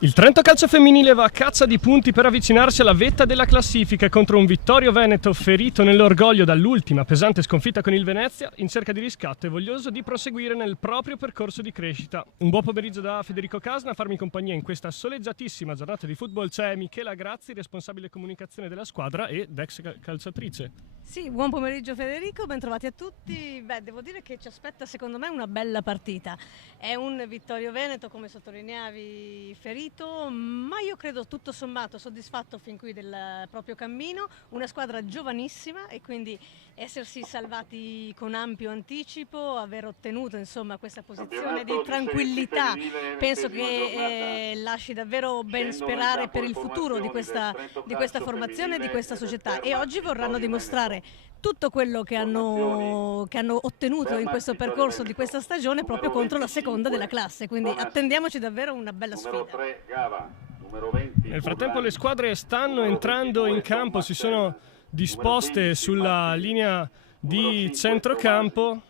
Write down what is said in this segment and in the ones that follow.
Il Trento Calcio Femminile va a caccia di punti per avvicinarsi alla vetta della classifica contro un Vittorio Veneto ferito nell'orgoglio dall'ultima pesante sconfitta con il Venezia, in cerca di riscatto e voglioso di proseguire nel proprio percorso di crescita. Un buon pomeriggio da Federico Casna. A farmi compagnia in questa soleggiatissima giornata di football c'è Michela Grazzi, responsabile comunicazione della squadra ed ex calciatrice. Sì, buon pomeriggio Federico, bentrovati a tutti. Devo dire che ci aspetta secondo me una bella partita. È un Vittorio Veneto, come sottolineavi, ferito, ma io credo tutto sommato soddisfatto fin qui del proprio cammino. Una squadra giovanissima e quindi essersi salvati con ampio anticipo, aver ottenuto insomma questa posizione di tranquillità, penso che lasci davvero ben sperare per il futuro di questa formazione, di questa società, e oggi vorranno dimostrare tutto quello che hanno ottenuto in questo percorso di questa stagione proprio contro la seconda della classe, quindi attendiamoci davvero una bella sfida. Nel frattempo le squadre stanno entrando in campo, si sono disposte sulla linea di centrocampo.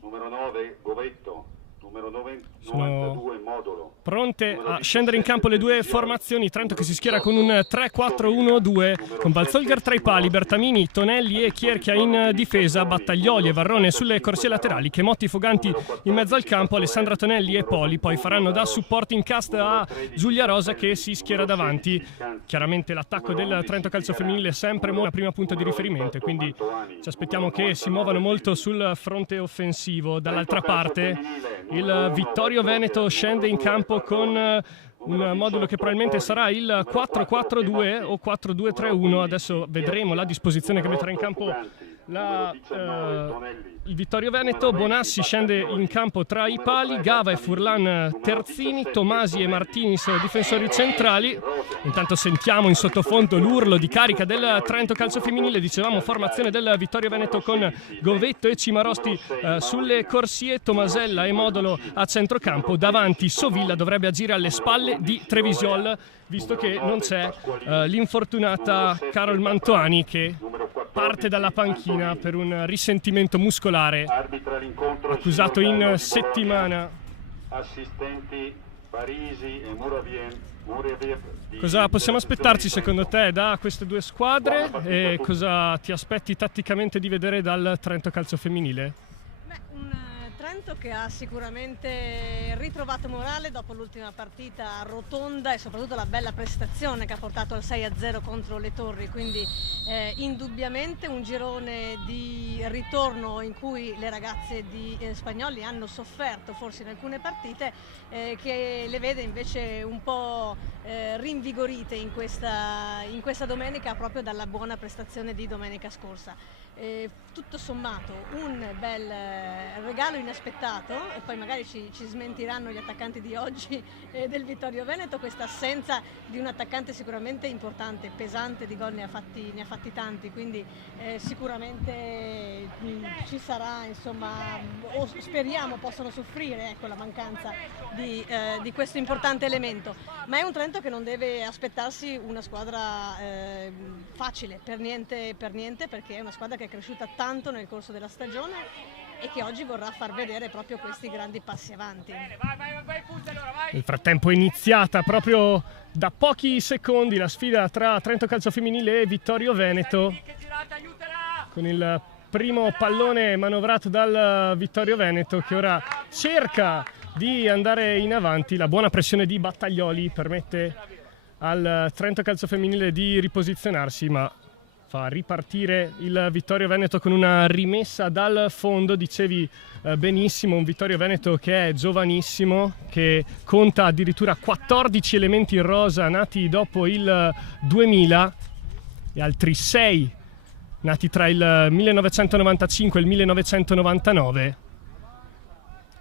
Numero 9 Govetto, numero 92 Modulo. Pronte a scendere in campo le due formazioni. Trento che si schiera con un 3-4-1-2 con Balzolgar tra i pali, Bertamini, Tonelli e Chierchia in difesa, Battaglioli e Varrone sulle corsie laterali, Chemotti, Foganti in mezzo al campo, Alessandra Tonelli e Poli poi faranno da supporting cast a Giulia Rosa che si schiera davanti. Chiaramente l'attacco del Trento Calcio Femminile è sempre una prima punta di riferimento, quindi ci aspettiamo che si muovano molto sul fronte offensivo. Dall'altra parte il Vittorio Veneto scende in campo con un modulo che probabilmente sarà il 4-4-2 o 4-2-3-1. Adesso vedremo la disposizione che metterà in campo il Vittorio Veneto. Bonassi scende in campo tra i pali, Gava e Furlan terzini, Tomasi e Martinis difensori centrali. Intanto sentiamo in sottofondo l'urlo di carica del Trento Calcio Femminile. Dicevamo formazione del Vittorio Veneto con Govetto e Cimarosti sulle corsie, Tomasella e Modolo a centrocampo. Davanti Sovilla dovrebbe agire alle spalle di Trevisiol, visto che non c'è l'infortunata Carol Mantoani che parte dalla panchina per un risentimento muscolare accusato in settimana. Assistenti Parisi e Muraviev. Cosa possiamo aspettarci secondo te da queste due squadre e cosa ti aspetti tatticamente di vedere dal Trento Calcio Femminile? Trento che ha sicuramente ritrovato morale dopo l'ultima partita rotonda e soprattutto la bella prestazione che ha portato al 6-0 contro le Torri, quindi indubbiamente un girone di ritorno in cui le ragazze di Spagnoli hanno sofferto forse in alcune partite, che le vede invece un po' rinvigorite in questa domenica proprio dalla buona prestazione di domenica scorsa. Tutto sommato un bel regalo inaspettato, e poi magari ci smentiranno gli attaccanti di oggi del Vittorio Veneto, questa assenza di un attaccante sicuramente importante, pesante, di gol ne ha fatti tanti, quindi sicuramente ci sarà, insomma, o speriamo possano soffrire la mancanza di questo importante elemento, ma è un Trento che non deve aspettarsi una squadra facile per niente, perché è una squadra che è cresciuta tanto nel corso della stagione e che oggi vorrà far vedere proprio questi grandi passi avanti. Nel frattempo è iniziata proprio da pochi secondi la sfida tra Trento Calcio Femminile e Vittorio Veneto, con il primo pallone manovrato dal Vittorio Veneto che ora cerca di andare in avanti. La buona pressione di Battaglioli permette al Trento Calcio Femminile di riposizionarsi, ma fa ripartire il Vittorio Veneto con una rimessa dal fondo. Dicevi benissimo, un Vittorio Veneto che è giovanissimo, che conta addirittura 14 elementi in rosa nati dopo il 2000 e altri 6 nati tra il 1995 e il 1999.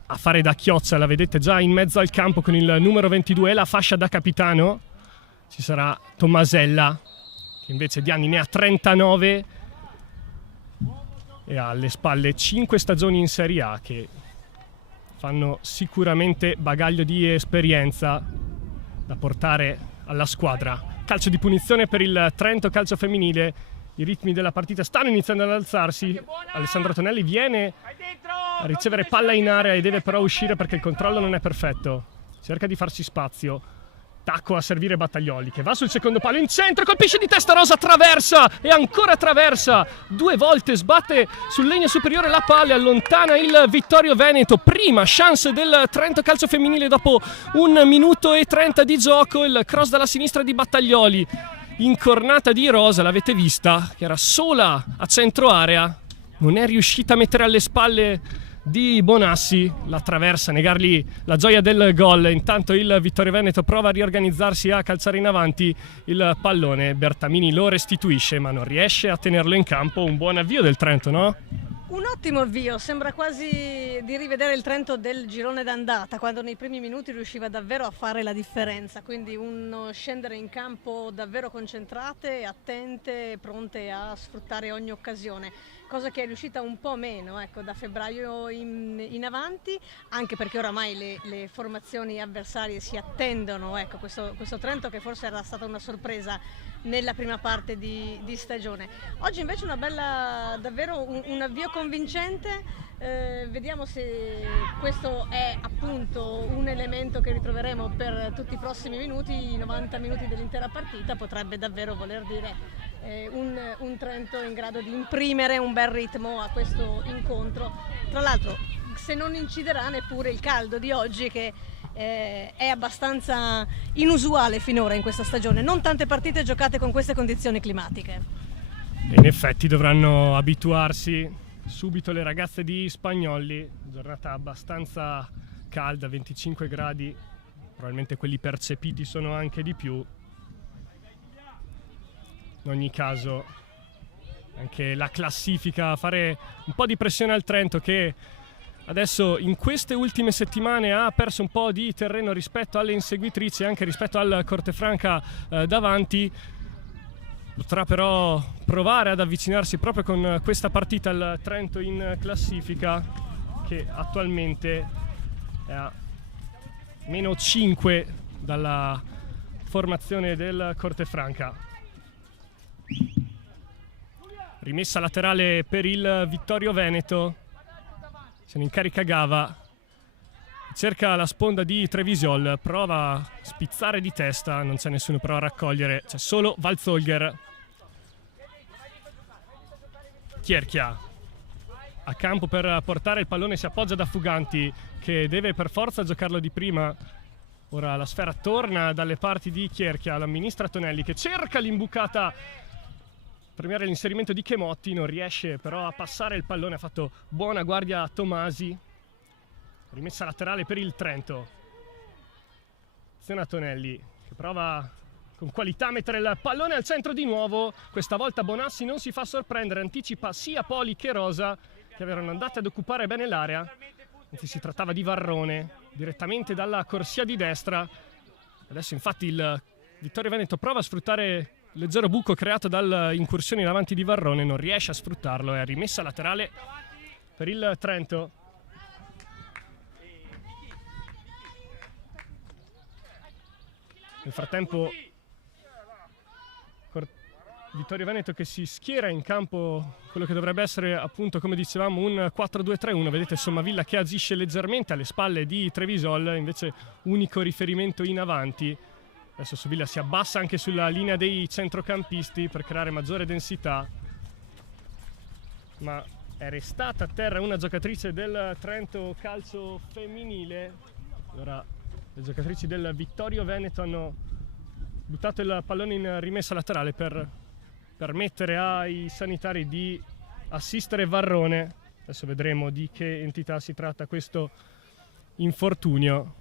A fare da chioccia, la vedete già in mezzo al campo con il numero 22 e la fascia da capitano. Ci sarà Tomasella, che invece di anni ne ha 39 e ha alle spalle 5 stagioni in Serie A che fanno sicuramente bagaglio di esperienza da portare alla squadra. Calcio di punizione per il Trento Calcio Femminile. I ritmi della partita stanno iniziando ad alzarsi. Alessandro Tonelli viene a ricevere palla in area e deve però uscire perché il controllo non è perfetto. Cerca di farsi spazio. Tacco a servire Battaglioli, che va sul secondo palo in centro, colpisce di testa Rosa, traversa e ancora traversa, 2 volte sbatte sul legno superiore la palla e allontana il Vittorio Veneto. Prima chance del Trento Calcio Femminile dopo 1 minuto e 30 di gioco. Il cross dalla sinistra di Battaglioli, incornata di Rosa, l'avete vista, che era sola a centro area, non è riuscita a mettere alle spalle di Bonassi, la traversa, negargli la gioia del gol. Intanto il Vittorio Veneto prova a riorganizzarsi, a calciare in avanti il pallone. Bertamini lo restituisce ma non riesce a tenerlo in campo. Un buon avvio del Trento, no? Un ottimo avvio, sembra quasi di rivedere il Trento del girone d'andata, quando nei primi minuti riusciva davvero a fare la differenza, quindi uno scendere in campo davvero concentrate, attente, pronte a sfruttare ogni occasione, cosa che è riuscita un po' meno, ecco, da febbraio in avanti, anche perché oramai le formazioni avversarie si attendono, ecco, questo Trento che forse era stata una sorpresa nella prima parte di stagione. Oggi invece davvero un avvio convincente. Vediamo se questo è appunto un elemento che ritroveremo per tutti i prossimi minuti, i 90 minuti dell'intera partita. Potrebbe davvero voler dire un Trento in grado di imprimere un bel ritmo a questo incontro. Tra l'altro, se non inciderà neppure il caldo di oggi, che è abbastanza inusuale finora in questa stagione. Non tante partite giocate con queste condizioni climatiche. E in effetti dovranno abituarsi subito le ragazze di Spagnoli. Giornata abbastanza calda, 25 gradi, probabilmente quelli percepiti sono anche di più. In ogni caso anche la classifica, fare un po' di pressione al Trento, che adesso in queste ultime settimane ha perso un po' di terreno rispetto alle inseguitrici e anche rispetto al Cortefranca davanti. Potrà però provare ad avvicinarsi proprio con questa partita al Trento in classifica, che attualmente è a meno 5 dalla formazione del Cortefranca. Rimessa laterale per il Vittorio Veneto. Se ne incarica Gava, cerca la sponda di Trevisiol, prova a spizzare di testa, non c'è nessuno però a raccogliere, c'è solo Walzolger. Chierchia a campo per portare il pallone, si appoggia da Fuganti, che deve per forza giocarlo di prima. Ora la sfera torna dalle parti di Chierchia, l'amministra Tonelli, che cerca l'imbucata, premiare l'inserimento di Chemotti, non riesce però a passare il pallone, ha fatto buona guardia a Tomasi. Rimessa laterale per il Trento. Attenzione a Tonelli, che prova con qualità a mettere il pallone al centro di nuovo. Questa volta Bonassi non si fa sorprendere, anticipa sia Poli che Rosa, che erano andate ad occupare bene l'area. Anzi, si trattava di Varrone, direttamente dalla corsia di destra. Adesso infatti il Vittorio Veneto prova a sfruttare il leggero buco creato dall'incursione in avanti di Varrone, non riesce a sfruttarlo, è rimessa laterale per il Trento. Nel frattempo Vittorio Veneto che si schiera in campo quello che dovrebbe essere, appunto, come dicevamo, un 4-2-3-1. Vedete Sommavilla che agisce leggermente alle spalle di Trevisol, invece unico riferimento in avanti. Adesso Sovilla si abbassa anche sulla linea dei centrocampisti per creare maggiore densità, ma è restata a terra una giocatrice del Trento Calcio Femminile. Allora le giocatrici del Vittorio Veneto hanno buttato il pallone in rimessa laterale per permettere ai sanitari di assistere Varrone. Adesso vedremo di che entità si tratta questo infortunio.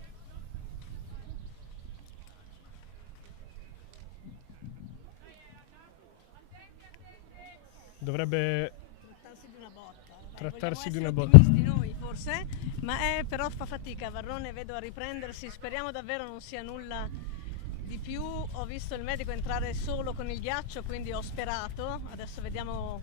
Dovrebbe trattarsi di una botta. Noi forse, ma però fa fatica. Varrone vedo a riprendersi, speriamo davvero non sia nulla di più. Ho visto il medico entrare solo con il ghiaccio, quindi ho sperato. Adesso vediamo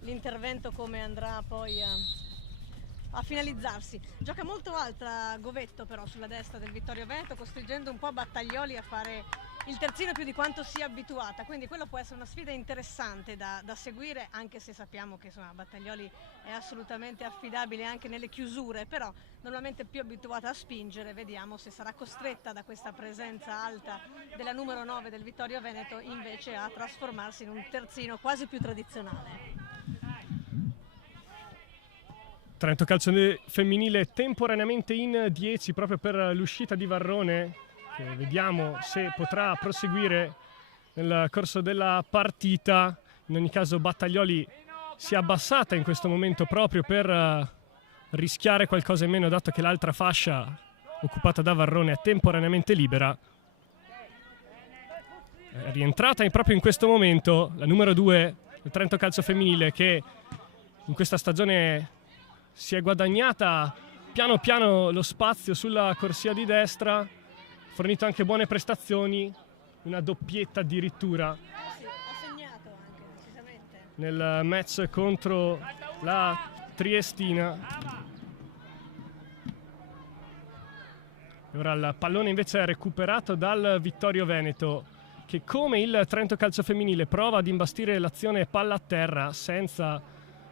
l'intervento come andrà poi a finalizzarsi. Gioca molto alta Govetto però sulla destra del Vittorio Veneto, costringendo un po' Battaglioli a fare il terzino più di quanto sia abituata, quindi quello può essere una sfida interessante da seguire, anche se sappiamo che insomma Battaglioli è assolutamente affidabile anche nelle chiusure, però normalmente più abituata a spingere. Vediamo se sarà costretta da questa presenza alta della numero 9 del Vittorio Veneto invece a trasformarsi in un terzino quasi più tradizionale. Trento Calcio Femminile temporaneamente in 10 proprio per l'uscita di Varrone, che vediamo se potrà proseguire nel corso della partita. In ogni caso Battaglioli si è abbassata in questo momento proprio per rischiare qualcosa in meno, dato che l'altra fascia occupata da Varrone è temporaneamente libera. È rientrata proprio in questo momento la numero 2 del Trento Calcio Femminile, che in questa stagione si è guadagnata piano piano lo spazio sulla corsia di destra, fornito anche buone prestazioni, una doppietta addirittura Sì, ha segnato anche decisamente nel match contro la Triestina. E ora il pallone invece è recuperato dal Vittorio Veneto, che come il Trento Calcio Femminile prova ad imbastire l'azione palla a terra senza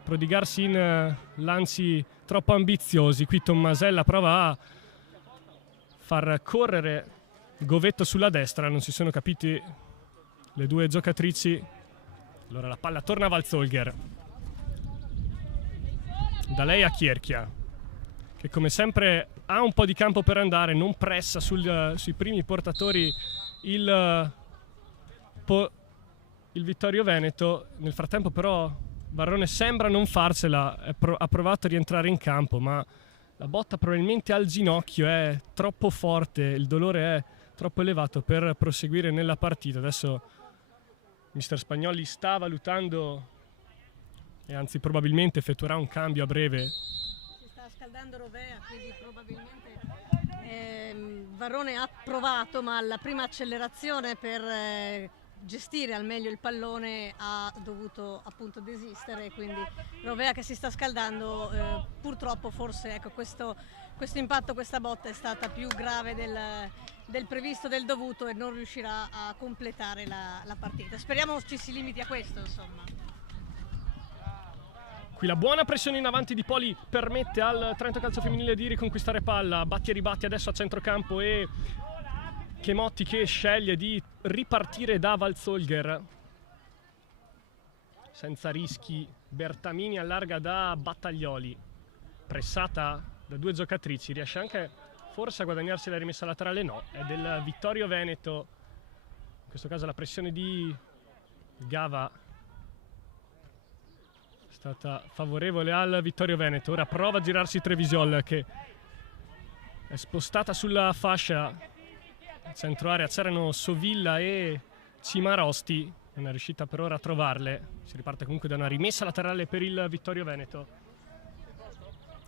prodigarsi in lanci troppo ambiziosi. Qui Tommasella prova a far correre Govetto sulla destra, non si sono capiti le due giocatrici. Allora la palla torna a Valzolger, da lei a Chierchia, che come sempre ha un po' di campo per andare, non pressa sui primi portatori il Vittorio Veneto. Nel frattempo però Varrone sembra non farsela, ha provato a rientrare in campo, ma la botta probabilmente al ginocchio è troppo forte, il dolore è troppo elevato per proseguire nella partita. Adesso mister Spagnoli sta valutando e anzi probabilmente effettuerà un cambio a breve. Si sta scaldando Rovea, quindi probabilmente Varrone ha provato, ma alla prima accelerazione per gestire al meglio il pallone ha dovuto appunto desistere, quindi Rovea che si sta scaldando, purtroppo forse ecco, questo impatto, questa botta è stata più grave del previsto, del dovuto, e non riuscirà a completare la partita. Speriamo ci si limiti a questo, insomma. Qui la buona pressione in avanti di Poli permette al Trento Calcio Femminile di riconquistare palla, batti e ribatti adesso a centrocampo, e Chemotti che sceglie di ripartire da Valzolger senza rischi. Bertamini allarga da Battaglioli, pressata da due giocatrici, riesce anche forse a guadagnarsi la rimessa laterale, no, è del Vittorio Veneto. In questo caso la pressione di Gava è stata favorevole al Vittorio Veneto. Ora prova a girarsi Trevisol, che è spostata sulla fascia centro area. C'erano Sovilla e Cimarosti, non è riuscita per ora a trovarle. Si riparte comunque da una rimessa laterale per il Vittorio Veneto.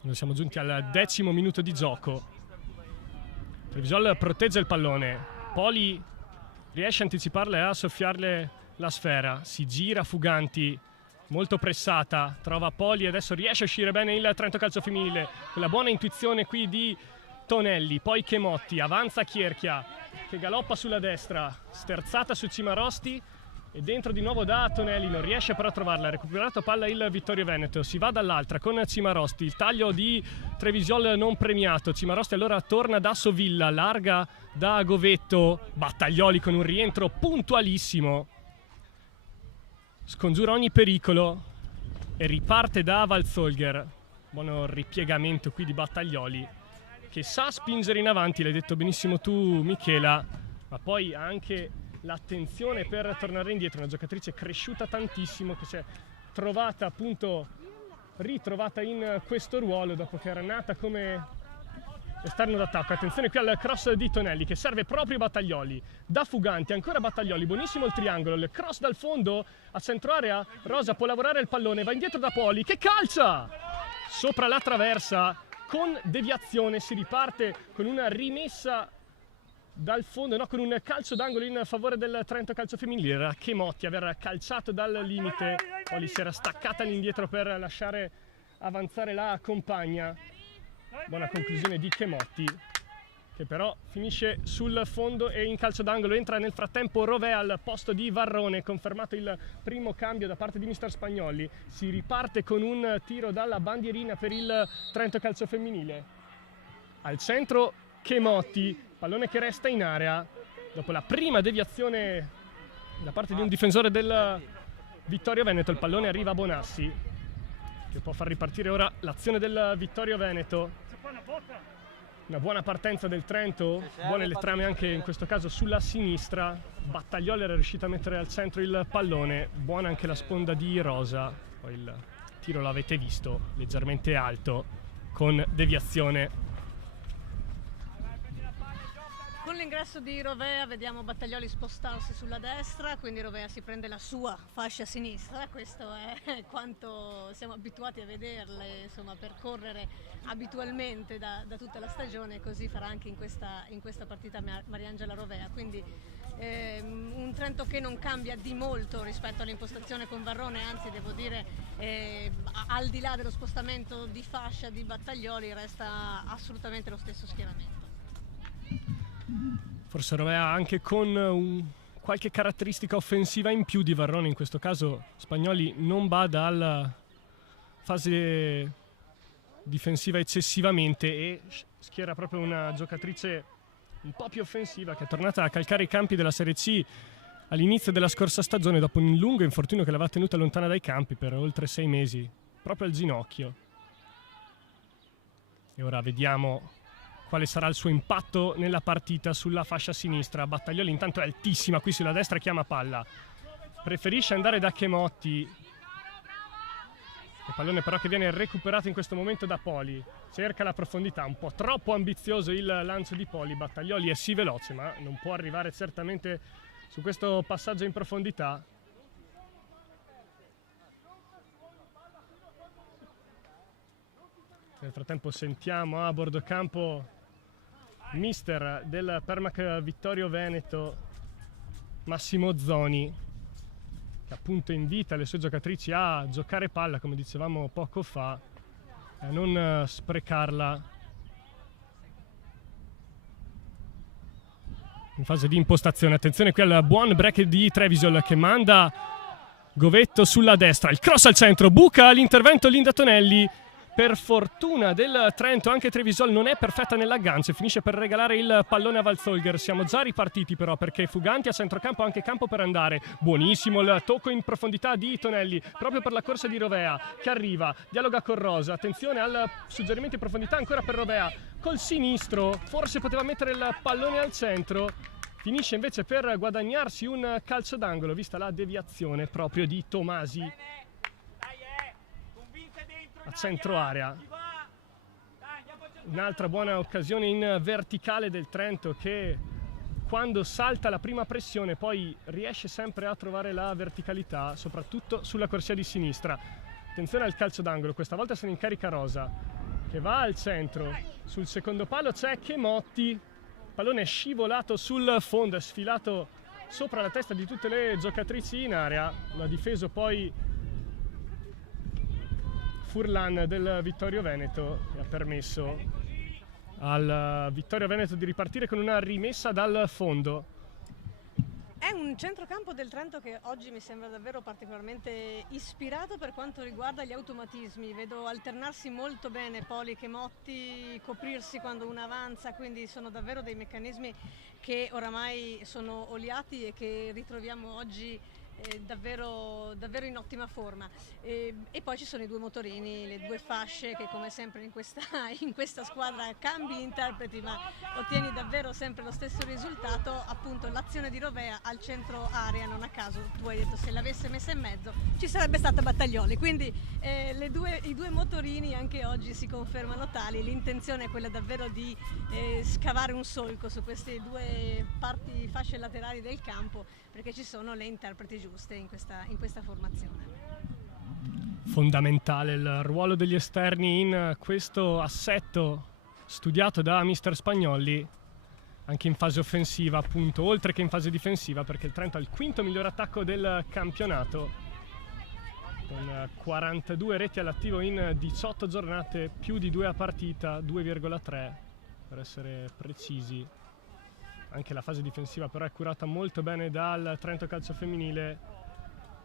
Noi siamo giunti al 10° minuto di gioco. Trevisol protegge il pallone, Poli riesce a anticiparle e a soffiarle la sfera, si gira Fuganti, molto pressata, trova Poli e adesso riesce a uscire bene il Trento Calcio Femminile. Quella buona intuizione qui di Tonelli, poi Chemotti, avanza Chierchia che galoppa sulla destra, sterzata su Cimarosti e dentro di nuovo da Tonelli, non riesce però a trovarla. Ha recuperato palla il Vittorio Veneto, si va dall'altra con Cimarosti, il taglio di Trevisol non premiato. Cimarosti allora torna da Sovilla, larga da Govetto, Battaglioli con un rientro puntualissimo, scongiura ogni pericolo e riparte da Valzolger. Buono ripiegamento qui di Battaglioli, che sa spingere in avanti, l'hai detto benissimo tu Michela, ma poi ha anche l'attenzione per tornare indietro. Una giocatrice cresciuta tantissimo, che si è trovata appunto ritrovata in questo ruolo dopo che era nata come esterno d'attacco. Attenzione qui al cross di Tonelli che serve proprio Battaglioli, da Fuganti, ancora Battaglioli, buonissimo il triangolo, il cross dal fondo a centro area. Rosa può lavorare il pallone, va indietro da Poli che calcia sopra la traversa con deviazione. Si riparte con una rimessa dal fondo, no, con un calcio d'angolo in favore del Trento Calcio Femminile. Era Chemotti aver calciato dal limite, Poli si era staccata all'indietro per lasciare avanzare la compagna. Buona conclusione di Chemotti, che però finisce sul fondo e in calcio d'angolo. Entra nel frattempo Rovea al posto di Varrone, confermato il primo cambio da parte di mister Spagnoli. Si riparte con un tiro dalla bandierina per il Trento Calcio Femminile. Al centro Chemotti, pallone che resta in area dopo la prima deviazione da parte di un difensore del Vittorio Veneto. Il pallone arriva a Bonassi, che può far ripartire ora l'azione del Vittorio Veneto. Una buona partenza del Trento, buone le trame anche in questo caso sulla sinistra. Battaglioli era riuscito a mettere al centro il pallone, buona anche la sponda di Rosa. Poi il tiro l'avete visto, leggermente alto, con deviazione. Con l'ingresso di Rovea vediamo Battaglioli spostarsi sulla destra, quindi Rovea si prende la sua fascia sinistra. Questo è quanto siamo abituati a vederle, insomma, percorrere abitualmente da tutta la stagione, così farà anche in questa partita Mariangela Rovea. Quindi un Trento che non cambia di molto rispetto all'impostazione con Varrone, anzi devo dire al di là dello spostamento di fascia di Battaglioli resta assolutamente lo stesso schieramento. Forse Rovea anche con qualche caratteristica offensiva in più di Varrone. In questo caso Spagnoli non bada alla fase difensiva eccessivamente e schiera proprio una giocatrice un po' più offensiva, che è tornata a calcare i campi della Serie C all'inizio della scorsa stagione dopo un lungo infortunio che l'aveva tenuta lontana dai campi per oltre 6 mesi, proprio al ginocchio. E ora vediamo quale sarà il suo impatto nella partita sulla fascia sinistra. Battaglioli intanto è altissima qui sulla destra, chiama palla, preferisce andare da Chemotti. Il pallone però che viene recuperato in questo momento da Poli, cerca la profondità, un po' troppo ambizioso il lancio di Poli. Battaglioli è sì veloce, ma non può arrivare certamente su questo passaggio in profondità. Nel frattempo sentiamo a bordo campo mister del Permac Vittorio Veneto, Massimo Zoni, che appunto invita le sue giocatrici a giocare palla, come dicevamo poco fa, e a non sprecarla in fase di impostazione. Attenzione qui al buon break di Trevisol, che manda Govetto sulla destra, il cross al centro, buca l'intervento Linda Tonelli. Per fortuna del Trento anche Trevisol non è perfetta nell'aggancio e finisce per regalare il pallone a Valzolger. Siamo già ripartiti però, perché Fuganti a centrocampo ha anche campo per andare. Buonissimo il tocco in profondità di Tonelli proprio per la corsa di Rovea, che arriva, dialoga con Rosa. Attenzione al suggerimento in profondità ancora per Rovea col sinistro, forse poteva mettere il pallone al centro, finisce invece per guadagnarsi un calcio d'angolo vista la deviazione proprio di Tomasi a centro area. Un'altra buona occasione in verticale del Trento, che quando salta la prima pressione poi riesce sempre a trovare la verticalità, soprattutto sulla corsia di sinistra. Attenzione al calcio d'angolo, questa volta se ne incarica Rosa, che va al centro. Sul secondo palo c'è Chemotti, il pallone è scivolato sul fondo, è sfilato sopra la testa di tutte le giocatrici in area. L'ha difeso poi Furlan del Vittorio Veneto, che ha permesso al Vittorio Veneto di ripartire con una rimessa dal fondo. È un centrocampo del Trento che oggi mi sembra davvero particolarmente ispirato per quanto riguarda gli automatismi. Vedo alternarsi molto bene Poli e Chemotti, coprirsi quando una avanza, quindi sono davvero dei meccanismi che oramai sono oliati e che ritroviamo oggi davvero in ottima forma. E poi ci sono i due motorini, le due fasce, che come sempre in questa squadra cambi interpreti ma ottieni davvero sempre lo stesso risultato. Appunto l'azione di Rovea al centro area, non a caso tu hai detto se l'avesse messa in mezzo ci sarebbe stata Battaglioli, quindi i due motorini anche oggi si confermano tali. L'intenzione è quella davvero di scavare un solco su queste due fasce laterali del campo, perché ci sono le interpreti giuste in questa formazione. Fondamentale il ruolo degli esterni in questo assetto studiato da mister Spagnoli, anche in fase offensiva appunto, oltre che in fase difensiva, perché il Trento ha il quinto miglior attacco del campionato, con 42 reti all'attivo in 18 giornate, più di 2 a partita, 2,3. per essere precisi. Anche la fase difensiva però è curata molto bene dal Trento Calcio Femminile,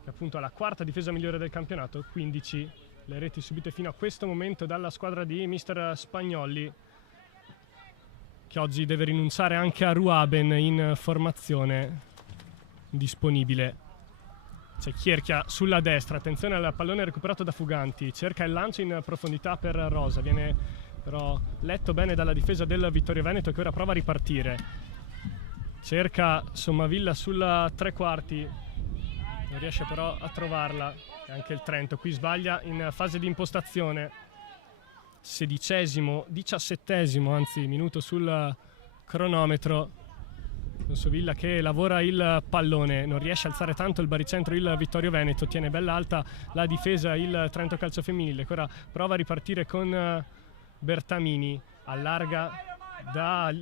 che appunto ha la quarta difesa migliore del campionato, 15 le reti subite fino a questo momento dalla squadra di mister Spagnoli, che oggi deve rinunciare anche a Ruaben in formazione disponibile. C'è Chierchia sulla destra, attenzione al pallone recuperato da Fuganti, cerca il lancio in profondità per Rosa, viene però letto bene dalla difesa del Vittorio Veneto, che ora prova a ripartire, cerca Sommavilla sulla tre quarti, non riesce però a trovarla, e anche il Trento qui sbaglia in fase di impostazione. 17esimo anzi minuto sul cronometro. Sovilla che lavora il pallone, non riesce a alzare tanto il baricentro il Vittorio Veneto, tiene bella alta la difesa il Trento Calcio Femminile, che ora prova a ripartire con Bertamini, allarga da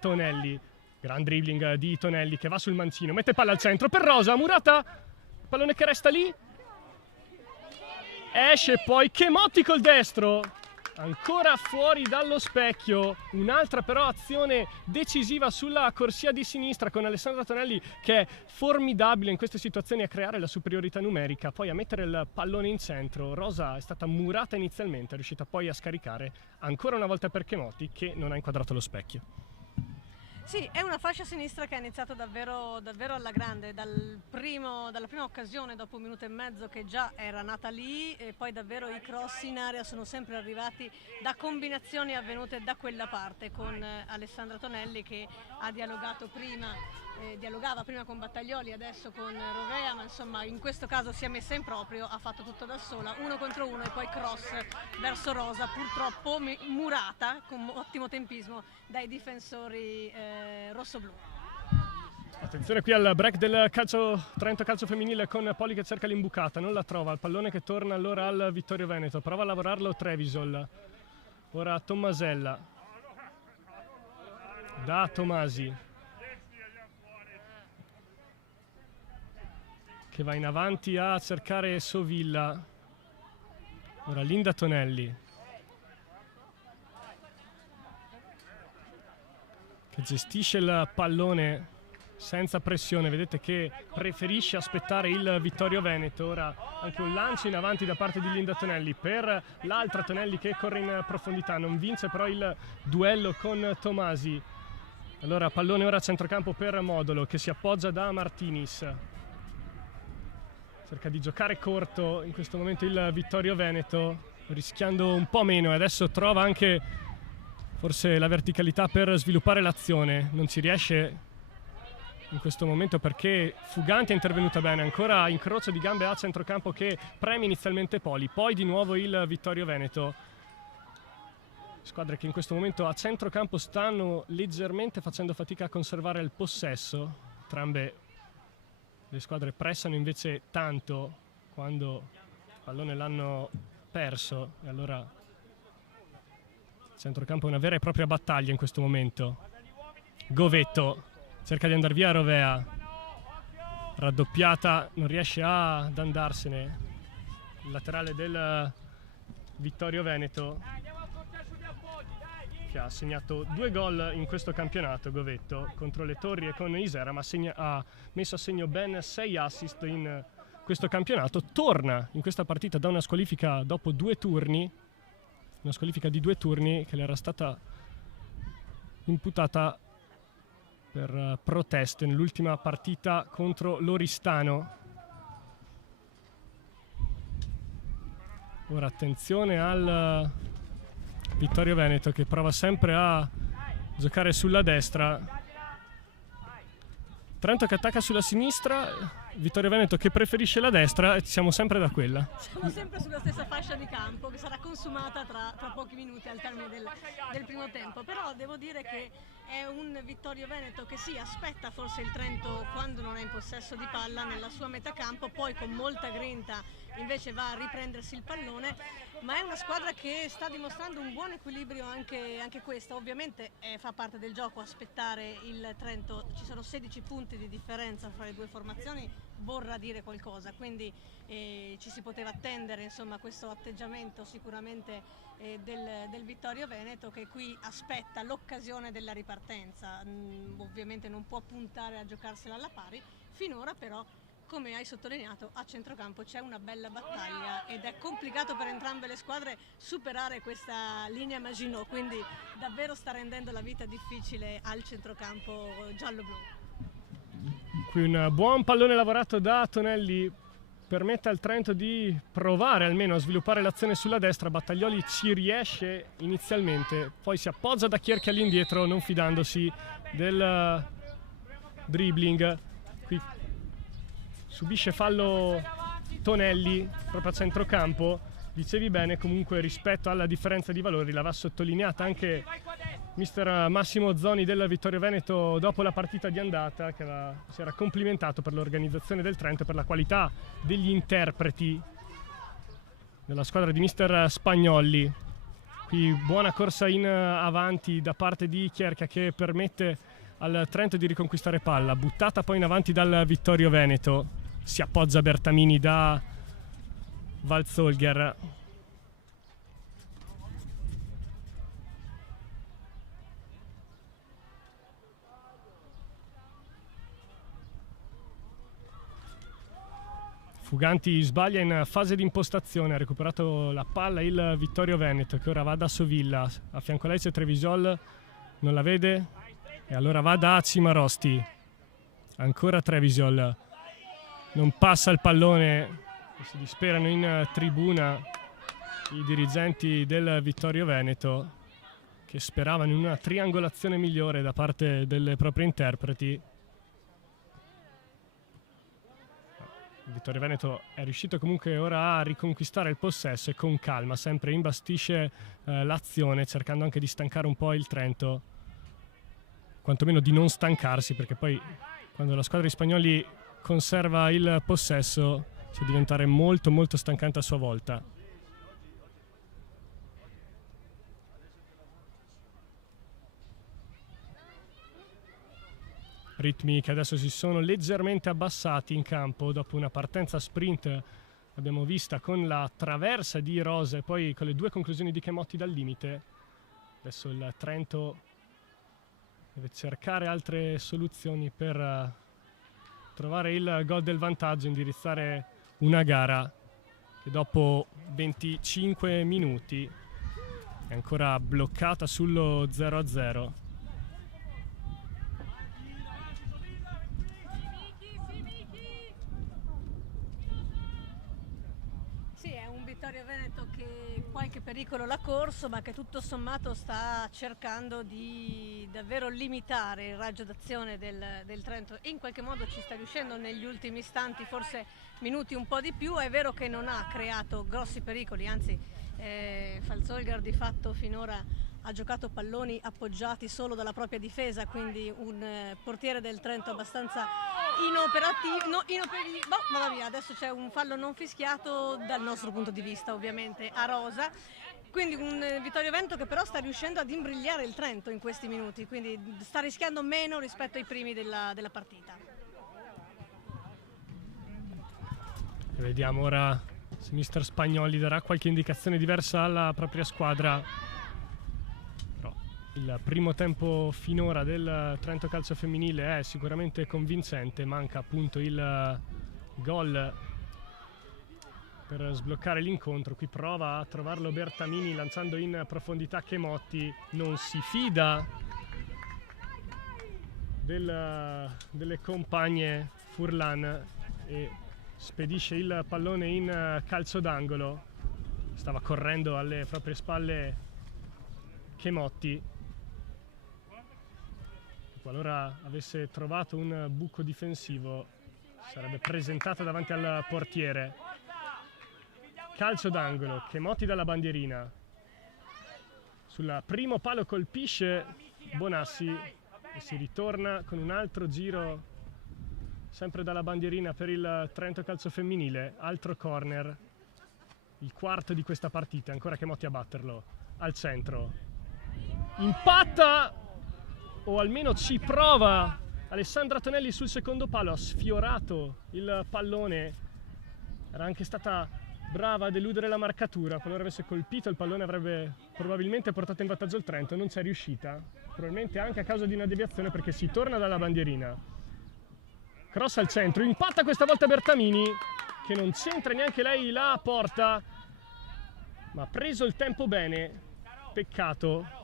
Tonelli, gran dribbling di Tonelli che va sul mancino, mette palla al centro per Rosa, Murata, pallone che resta lì, esce poi Chemotti col destro, ancora fuori dallo specchio. Un'altra però azione decisiva sulla corsia di sinistra con Alessandra Tonelli, che è formidabile in queste situazioni a creare la superiorità numerica, poi a mettere il pallone in centro. Rosa è stata murata inizialmente, è riuscita poi a scaricare ancora una volta per Chemotti, che non ha inquadrato lo specchio. Sì, è una fascia sinistra che ha iniziato davvero alla grande, dalla prima occasione dopo 1 minuto e mezzo che già era nata lì, e poi davvero i cross in area sono sempre arrivati da combinazioni avvenute da quella parte, con Alessandra Tonelli che ha dialogava prima con Battaglioli, adesso con Rovea, ma insomma in questo caso si è messa in proprio, ha fatto tutto da sola, 1 contro 1 e poi cross verso Rosa, purtroppo murata con ottimo tempismo dai difensori rossoblù. Attenzione qui al break del Trento Calcio Femminile con Poli che cerca l'imbucata, non la trova, il pallone che torna allora al Vittorio Veneto, prova a lavorarlo Trevisol, ora Tommasella, da Tomasi, che va in avanti a cercare Sovilla, ora Linda Tonelli, che gestisce il pallone senza pressione, vedete che preferisce aspettare il Vittorio Veneto. Ora anche un lancio in avanti da parte di Linda Tonelli per l'altra Tonelli che corre in profondità, non vince però il duello con Tomasi. Allora pallone ora a centrocampo per Modolo, che si appoggia da Martinis, cerca di giocare corto in questo momento il Vittorio Veneto, rischiando un po' meno, e adesso trova anche forse la verticalità per sviluppare l'azione, non ci riesce in questo momento perché Fuganti è intervenuta bene, ancora incrocio di gambe a centrocampo che preme inizialmente Poli, poi di nuovo il Vittorio Veneto. Squadre che in questo momento a centrocampo stanno leggermente facendo fatica a conservare il possesso, entrambe le squadre pressano invece tanto quando il pallone l'hanno perso, e allora il centrocampo è una vera e propria battaglia in questo momento. Govetto cerca di andare via Rovea, raddoppiata, non riesce ad andarsene, il laterale del Vittorio Veneto, che ha segnato 2 gol in questo campionato, Govetto, contro le Torri e con Isera, ma ha messo a segno ben 6 assist in questo campionato. Torna in questa partita da una squalifica dopo 2 turni, una squalifica di 2 turni che le era stata imputata per proteste nell'ultima partita contro l'Oristano. Ora attenzione al Vittorio Veneto che prova sempre a giocare sulla destra, Trento che attacca sulla sinistra, Vittorio Veneto che preferisce la destra, e siamo sempre da quella. Siamo sempre sulla stessa fascia di campo che sarà consumata tra pochi minuti al termine del primo tempo, però devo dire che è un Vittorio Veneto che sì, aspetta forse il Trento quando non è in possesso di palla nella sua metà campo, poi con molta grinta invece va a riprendersi il pallone, ma è una squadra che sta dimostrando un buon equilibrio anche questa. Ovviamente fa parte del gioco aspettare il Trento, ci sono 16 punti di differenza fra le due formazioni, vorrà dire qualcosa, quindi ci si poteva attendere, insomma, questo atteggiamento sicuramente del Vittorio Veneto, che qui aspetta l'occasione della ripartenza. Ovviamente non può puntare a giocarsela alla pari, finora però, come hai sottolineato, a centrocampo c'è una bella battaglia ed è complicato per entrambe le squadre superare questa linea Maginot, quindi davvero sta rendendo la vita difficile al centrocampo giallo-blu. Qui un buon pallone lavorato da Tonelli permette al Trento di provare almeno a sviluppare l'azione sulla destra. Battaglioli ci riesce inizialmente, poi si appoggia da Chierchi all'indietro non fidandosi del dribbling. Qui subisce fallo Tonelli proprio a centrocampo. Dicevi bene, comunque rispetto alla differenza di valori l'aveva sottolineata anche mister Massimo Zoni del Vittorio Veneto dopo la partita di andata, che si era complimentato per l'organizzazione del Trento e per la qualità degli interpreti della squadra di mister Spagnolli. Qui buona corsa in avanti da parte di Chierchia che permette al Trento di riconquistare palla, buttata poi in avanti dal Vittorio Veneto. Si appoggia Bertamini da Walzolger. Fuganti sbaglia in fase di impostazione, ha recuperato la palla il Vittorio Veneto, che ora va da Sovilla, a fianco a lei c'è Trevisol, non la vede e allora va da Cimarosti, ancora Trevisol, non passa il pallone, si disperano in tribuna i dirigenti del Vittorio Veneto che speravano in una triangolazione migliore da parte delle proprie interpreti. Il Vittorio Veneto è riuscito comunque ora a riconquistare il possesso e con calma sempre imbastisce l'azione, cercando anche di stancare un po' il Trento, quantomeno di non stancarsi, perché poi quando la squadra di Spagnoli conserva il possesso può diventare molto molto stancante a sua volta. Ritmi che adesso si sono leggermente abbassati in campo dopo una partenza sprint, abbiamo vista con la traversa di Rose e poi con le due conclusioni di Chemotti dal limite. Adesso il Trento deve cercare altre soluzioni per trovare il gol del vantaggio, indirizzare una gara che dopo 25 minuti è ancora bloccata sullo 0-0. Vittorio Veneto che qualche pericolo l'ha corso, ma che tutto sommato sta cercando di davvero limitare il raggio d'azione del Trento e in qualche modo ci sta riuscendo negli ultimi istanti, forse minuti un po' di più. È vero che non ha creato grossi pericoli, anzi Walzolger di fatto finora ha giocato palloni appoggiati solo dalla propria difesa, quindi un portiere del Trento abbastanza inoperativo. Mamma mia, adesso c'è un fallo non fischiato dal nostro punto di vista, ovviamente, a rosa. Quindi un Vittorio Veneto che però sta riuscendo ad imbrigliare il Trento in questi minuti, quindi sta rischiando meno rispetto ai primi della partita. Vediamo ora se mister Spagnolli darà qualche indicazione diversa alla propria squadra. Il primo tempo finora del Trento Calcio Femminile è sicuramente convincente, manca appunto il gol per sbloccare l'incontro. Qui prova a trovarlo Bertamini lanciando in profondità Chemotti, non si fida delle compagne Furlan e spedisce il pallone in calcio d'angolo. Stava correndo alle proprie spalle Chemotti. Qualora avesse trovato un buco difensivo sarebbe presentata davanti al portiere. Calcio d'angolo, Chemotti dalla bandierina. Sul primo palo colpisce Bonassi e si ritorna con un altro giro sempre dalla bandierina per il Trento Calcio Femminile. Altro corner. il quarto di questa partita, ancora Chemotti a batterlo al centro, impatta o almeno ci prova Alessandra Tonelli sul secondo palo, ha sfiorato il pallone, era anche stata brava ad eludere la marcatura, qualora avesse colpito il pallone avrebbe probabilmente portato in vantaggio il Trento, non c'è riuscita, probabilmente anche a causa di una deviazione perché si torna dalla bandierina. Cross al centro, impatta questa volta Bertamini che non c'entra neanche lei la porta, ma ha preso il tempo bene, peccato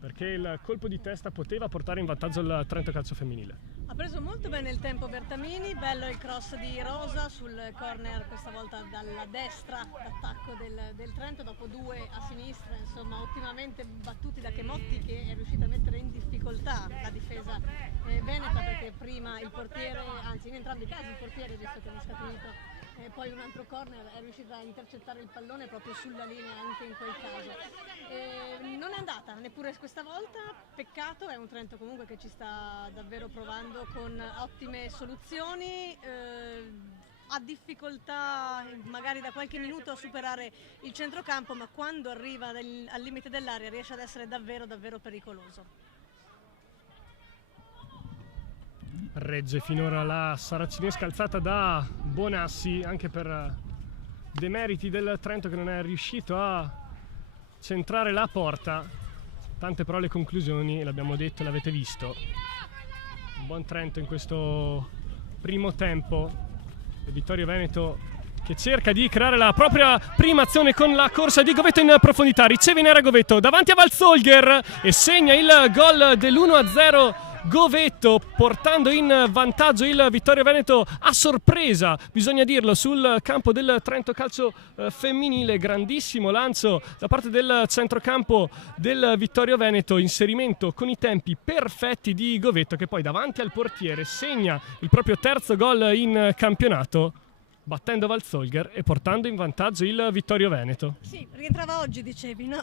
perché il colpo di testa poteva portare in vantaggio il Trento calcio femminile. Ha preso molto bene il tempo Bertamini, bello il cross di Rosa sul corner, questa volta dalla destra d'attacco del Trento, dopo 2 a sinistra, insomma ottimamente battuti da Chemotti che è riuscita a mettere in difficoltà la difesa veneta, perché prima il portiere, anzi in entrambi i casi il portiere, visto che ne è scaturito poi un altro corner, è riuscita a intercettare il pallone proprio sulla linea anche in quel caso. Non è andata neppure questa volta, peccato, è un Trento comunque che ci sta davvero provando con ottime soluzioni, ha difficoltà magari da qualche minuto a superare il centrocampo, ma quando arriva al limite dell'area riesce ad essere davvero davvero pericoloso. Regge finora la saracinesca alzata da Bonassi, anche per demeriti del Trento che non è riuscito a centrare la porta. Tante però le conclusioni, l'abbiamo detto, l'avete visto. Un buon Trento in questo primo tempo. E Vittorio Veneto che cerca di creare la propria prima azione con la corsa di Govetto in profondità. Riceve in area Govetto davanti a Valzolger e segna il gol dell'1-0. Govetto, portando in vantaggio il Vittorio Veneto a sorpresa, bisogna dirlo, sul campo del Trento calcio femminile. Grandissimo lancio da parte del centrocampo del Vittorio Veneto, inserimento con i tempi perfetti di Govetto che poi davanti al portiere segna il proprio terzo gol in campionato, battendo Valzolger e portando in vantaggio il Vittorio Veneto. Sì, rientrava oggi, dicevi, no?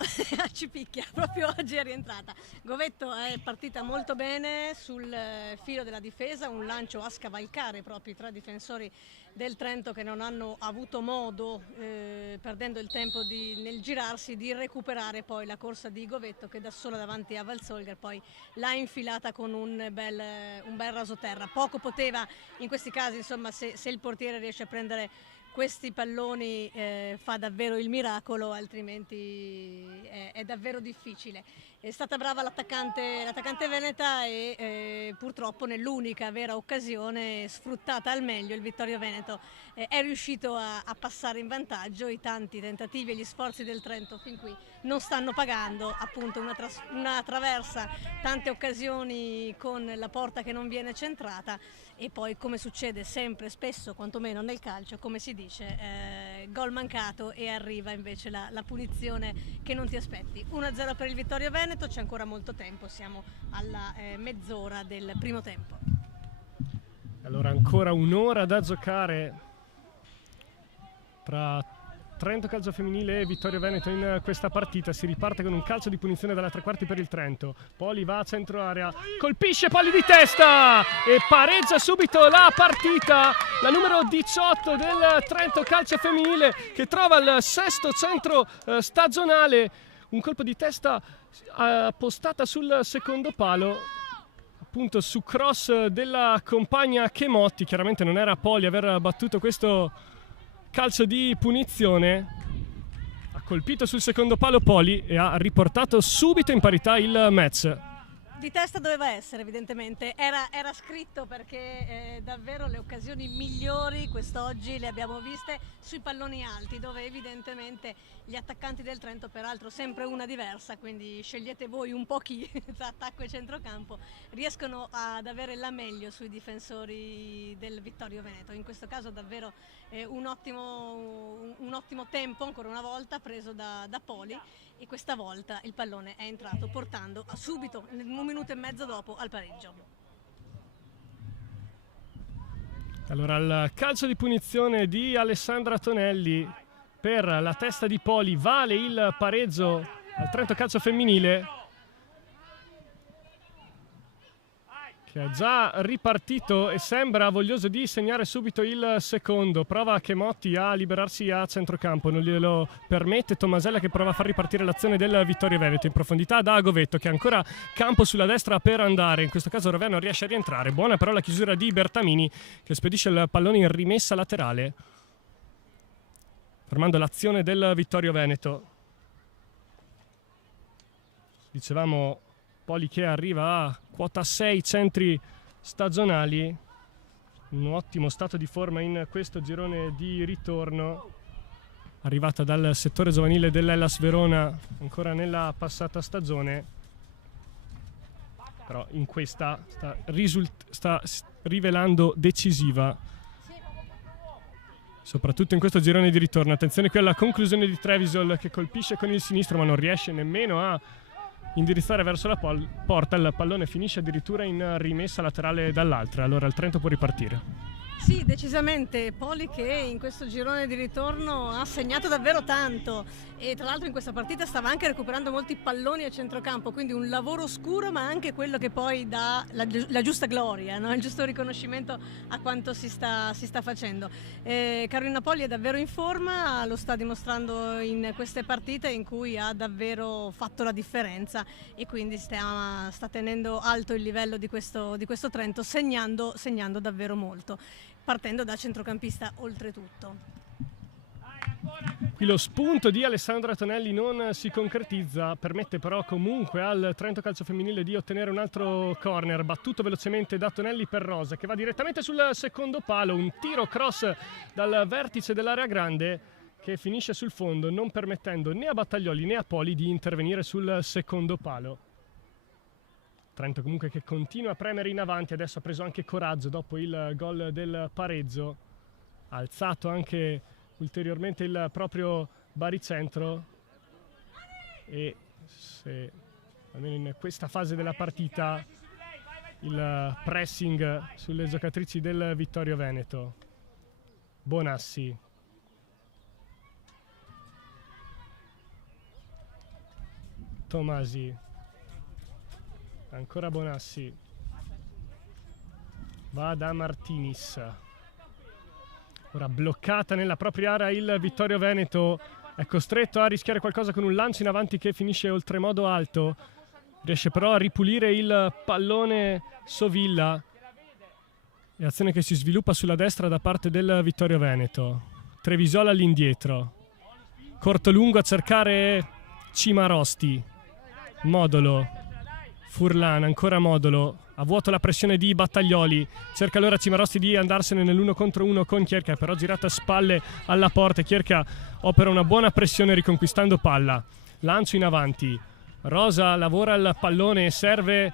Ci picchia, proprio oggi è rientrata. Govetto è partita molto bene sul filo della difesa, un lancio a scavalcare proprio i 3 difensori del Trento che non hanno avuto modo, perdendo il tempo nel girarsi, di recuperare poi la corsa di Govetto che da sola davanti a Valzolger poi l'ha infilata con un bel rasoterra. Poco poteva in questi casi, insomma, se il portiere riesce a prendere questi palloni fa davvero il miracolo, altrimenti è davvero difficile. È stata brava l'attaccante veneta e purtroppo nell'unica vera occasione sfruttata al meglio il Vittorio Veneto è riuscito a passare in vantaggio. I tanti tentativi e gli sforzi del Trento fin qui non stanno pagando, appunto una traversa, tante occasioni con la porta che non viene centrata e poi, come succede sempre spesso, quantomeno nel calcio, come si dice, gol mancato e arriva invece la punizione che non ti aspetti. 1-0 per il Vittorio Veneto, c'è ancora molto tempo, siamo alla mezz'ora del primo tempo. Allora ancora un'ora da giocare tra Trento calcio femminile e Vittorio Veneto in questa partita. Si riparte con un calcio di punizione dalla 3/4 per il Trento. Poli va a centro area, colpisce Poli di testa e pareggia subito la partita. La numero 18 del Trento calcio femminile che trova il 6° centro stagionale. Un colpo di testa appostata sul secondo palo, appunto su cross della compagna Chemotti. Chiaramente non era Poli aver battuto questo calcio di punizione. Ha colpito sul secondo palo Poli e ha riportato subito in parità il match. Di testa doveva essere, evidentemente, era scritto, perché davvero le occasioni migliori quest'oggi le abbiamo viste sui palloni alti, dove evidentemente gli attaccanti del Trento, peraltro sempre una diversa, quindi scegliete voi un po' chi tra attacco e centrocampo, riescono ad avere la meglio sui difensori del Vittorio Veneto. In questo caso davvero un ottimo tempo, ancora una volta, preso da Poli, e questa volta il pallone è entrato portando subito, 1 minuto e mezzo dopo, al pareggio. Allora il calcio di punizione di Alessandra Tonelli per la testa di Poli vale il pareggio al Trento calcio femminile, che è già ripartito e sembra voglioso di segnare subito il secondo. Prova Chemotti a liberarsi a centrocampo, non glielo permette Tomasella, che prova a far ripartire l'azione del Vittorio Veneto in profondità da Govetto, che ha ancora campo sulla destra per andare. In questo caso Rovea non riesce a rientrare. Buona però la chiusura di Bertamini, che spedisce il pallone in rimessa laterale, fermando l'azione del Vittorio Veneto. Dicevamo Poli che arriva a quota 6 centri stagionali, un ottimo stato di forma in questo girone di ritorno, arrivata dal settore giovanile dell'Hellas Verona ancora nella passata stagione, però in questa sta rivelando decisiva, soprattutto in questo girone di ritorno. Attenzione qui alla conclusione di Trevisol, che colpisce con il sinistro ma non riesce nemmeno a indirizzare verso la porta. Il pallone finisce addirittura in rimessa laterale dall'altra. Allora il Trento può ripartire. Sì, decisamente. Poli che in questo girone di ritorno ha segnato davvero tanto e tra l'altro in questa partita stava anche recuperando molti palloni a centrocampo, quindi un lavoro scuro ma anche quello che poi dà la giusta gloria, no? Il giusto riconoscimento a quanto si sta facendo. Carolina Poli è davvero in forma, lo sta dimostrando in queste partite in cui ha davvero fatto la differenza e quindi sta tenendo alto il livello di questo Trento, segnando davvero molto, partendo da centrocampista oltretutto. Qui lo spunto di Alessandra Tonelli non si concretizza, permette però comunque al Trento Calcio Femminile di ottenere un altro corner, battuto velocemente da Tonelli per Rosa, che va direttamente sul secondo palo, un tiro cross dal vertice dell'area grande che finisce sul fondo, non permettendo né a Battaglioli né a Poli di intervenire sul secondo palo. Trento comunque che continua a premere in avanti, adesso ha preso anche coraggio dopo il gol del pareggio, ha alzato anche ulteriormente il proprio baricentro e se almeno in questa fase della partita il pressing sulle giocatrici del Vittorio Veneto. Bonassi, Tomasi, ancora Bonassi, va da Martinis. Ora bloccata nella propria area il Vittorio Veneto, è costretto a rischiare qualcosa con un lancio in avanti che finisce oltremodo alto, riesce però a ripulire il pallone Sovilla e azione che si sviluppa sulla destra da parte del Vittorio Veneto. Trevisola all'indietro, corto lungo a cercare Cimarosti, Modolo, Furlan, ancora Modolo, a vuoto la pressione di Battaglioli, cerca allora Cimarosti di andarsene nell'1 contro 1 con Chierca, però girata a spalle alla porta. Chierca opera una buona pressione riconquistando palla, lancio in avanti, Rosa lavora il pallone e serve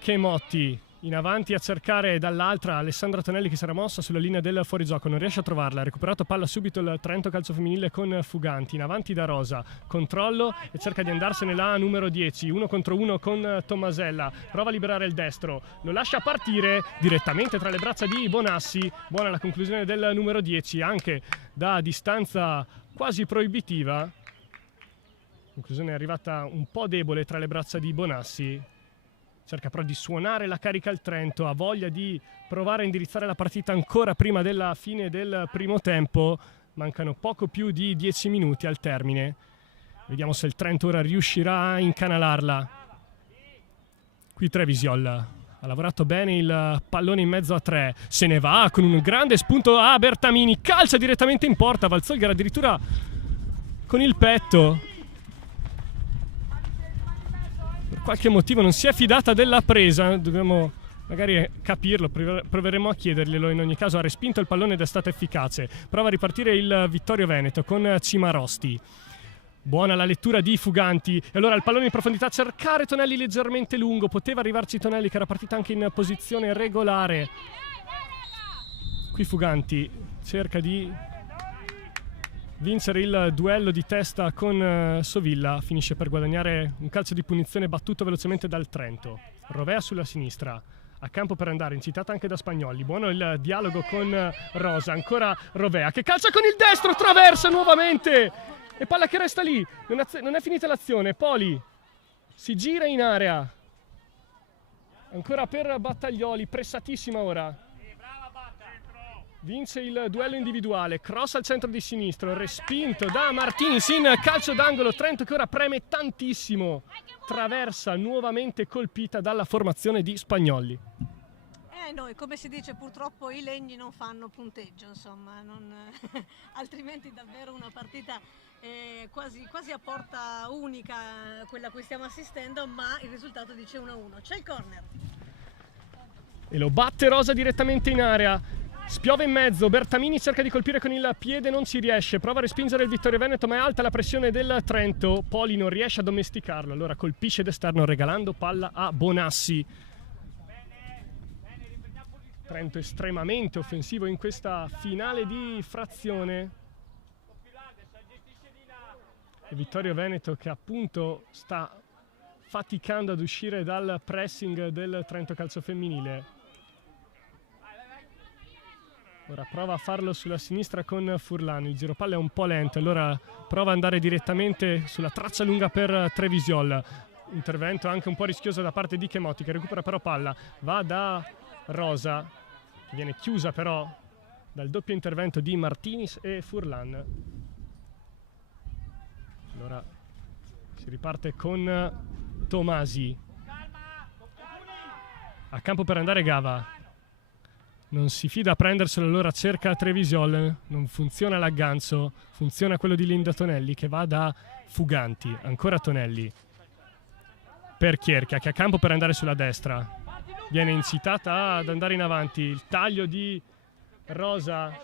Chemotti, in avanti a cercare dall'altra Alessandra Tonelli che si era mossa sulla linea del fuorigioco, non riesce a trovarla, ha recuperato palla subito il Trento Calcio Femminile con Fuganti, in avanti da Rosa, controllo e cerca di andarsene la numero 10, 1 contro 1 con Tomasella, prova a liberare il destro, lo lascia partire direttamente tra le braccia di Bonassi, buona la conclusione del numero 10 anche da distanza quasi proibitiva, conclusione è arrivata un po' debole tra le braccia di Bonassi. Cerca però di suonare la carica al Trento, ha voglia di provare a indirizzare la partita ancora prima della fine del primo tempo. Mancano poco più di 10 minuti al termine. Vediamo se il Trento ora riuscirà a incanalarla. Qui Trevisol ha lavorato bene il pallone in mezzo a tre. Se ne va con un grande spunto a Bertamini. Calcia direttamente in porta. Valzolgar addirittura con il petto. Per qualche motivo non si è fidata della presa, dobbiamo magari capirlo, proveremo a chiederglielo. In ogni caso ha respinto il pallone ed è stata efficace. Prova a ripartire il Vittorio Veneto con Cimarosti, buona la lettura di Fuganti e allora il pallone in profondità a cercare Tonelli leggermente lungo, poteva arrivarci Tonelli che era partita anche in posizione regolare. Qui Fuganti cerca di vincere il duello di testa con Sovilla, finisce per guadagnare un calcio di punizione battuto velocemente dal Trento. Rovea sulla sinistra, a campo per andare, incitata anche da Spagnoli, buono il dialogo con Rosa, ancora Rovea che calcia con il destro, traversa nuovamente e palla che resta lì, non è finita l'azione. Poli si gira in area, Ancora per Battaglioli, pressatissima ora. Vince il duello individuale, cross al centro di sinistro, respinto da Martinis in calcio d'angolo. Trento che ora preme tantissimo, traversa, nuovamente colpita dalla formazione di Spagnoli. Noi, come si dice, purtroppo i legni non fanno punteggio, insomma, altrimenti davvero una partita quasi a porta unica quella a cui stiamo assistendo, ma il risultato dice 1-1. C'è il corner. E lo batte Rosa direttamente in area. Spiove in mezzo, Bertamini cerca di colpire con il piede, non ci riesce, prova a respingere il Vittorio Veneto ma è alta la pressione del Trento. Poli non riesce a domesticarlo, allora colpisce d'esterno regalando palla a Bonassi. Trento estremamente offensivo in questa finale di frazione. E Vittorio Veneto che appunto sta faticando ad uscire dal pressing del Trento Calcio Femminile. Ora prova a farlo sulla sinistra con Furlan, il giro palla è un po' lento, allora prova ad andare direttamente sulla traccia lunga per Trevisiol. Intervento anche un po' rischioso da parte di Chemotti che recupera però palla, va da Rosa, che viene chiusa però dal doppio intervento di Martinis e Furlan. Allora si riparte con Tomasi. A campo per andare Gava. Non si fida a prenderselo, allora cerca Trevisiol, non funziona l'aggancio, funziona quello di Linda Tonelli che va da Fuganti, ancora Tonelli. Per Chierchia che ha campo per andare sulla destra. Viene incitata ad andare in avanti, il taglio di Rosa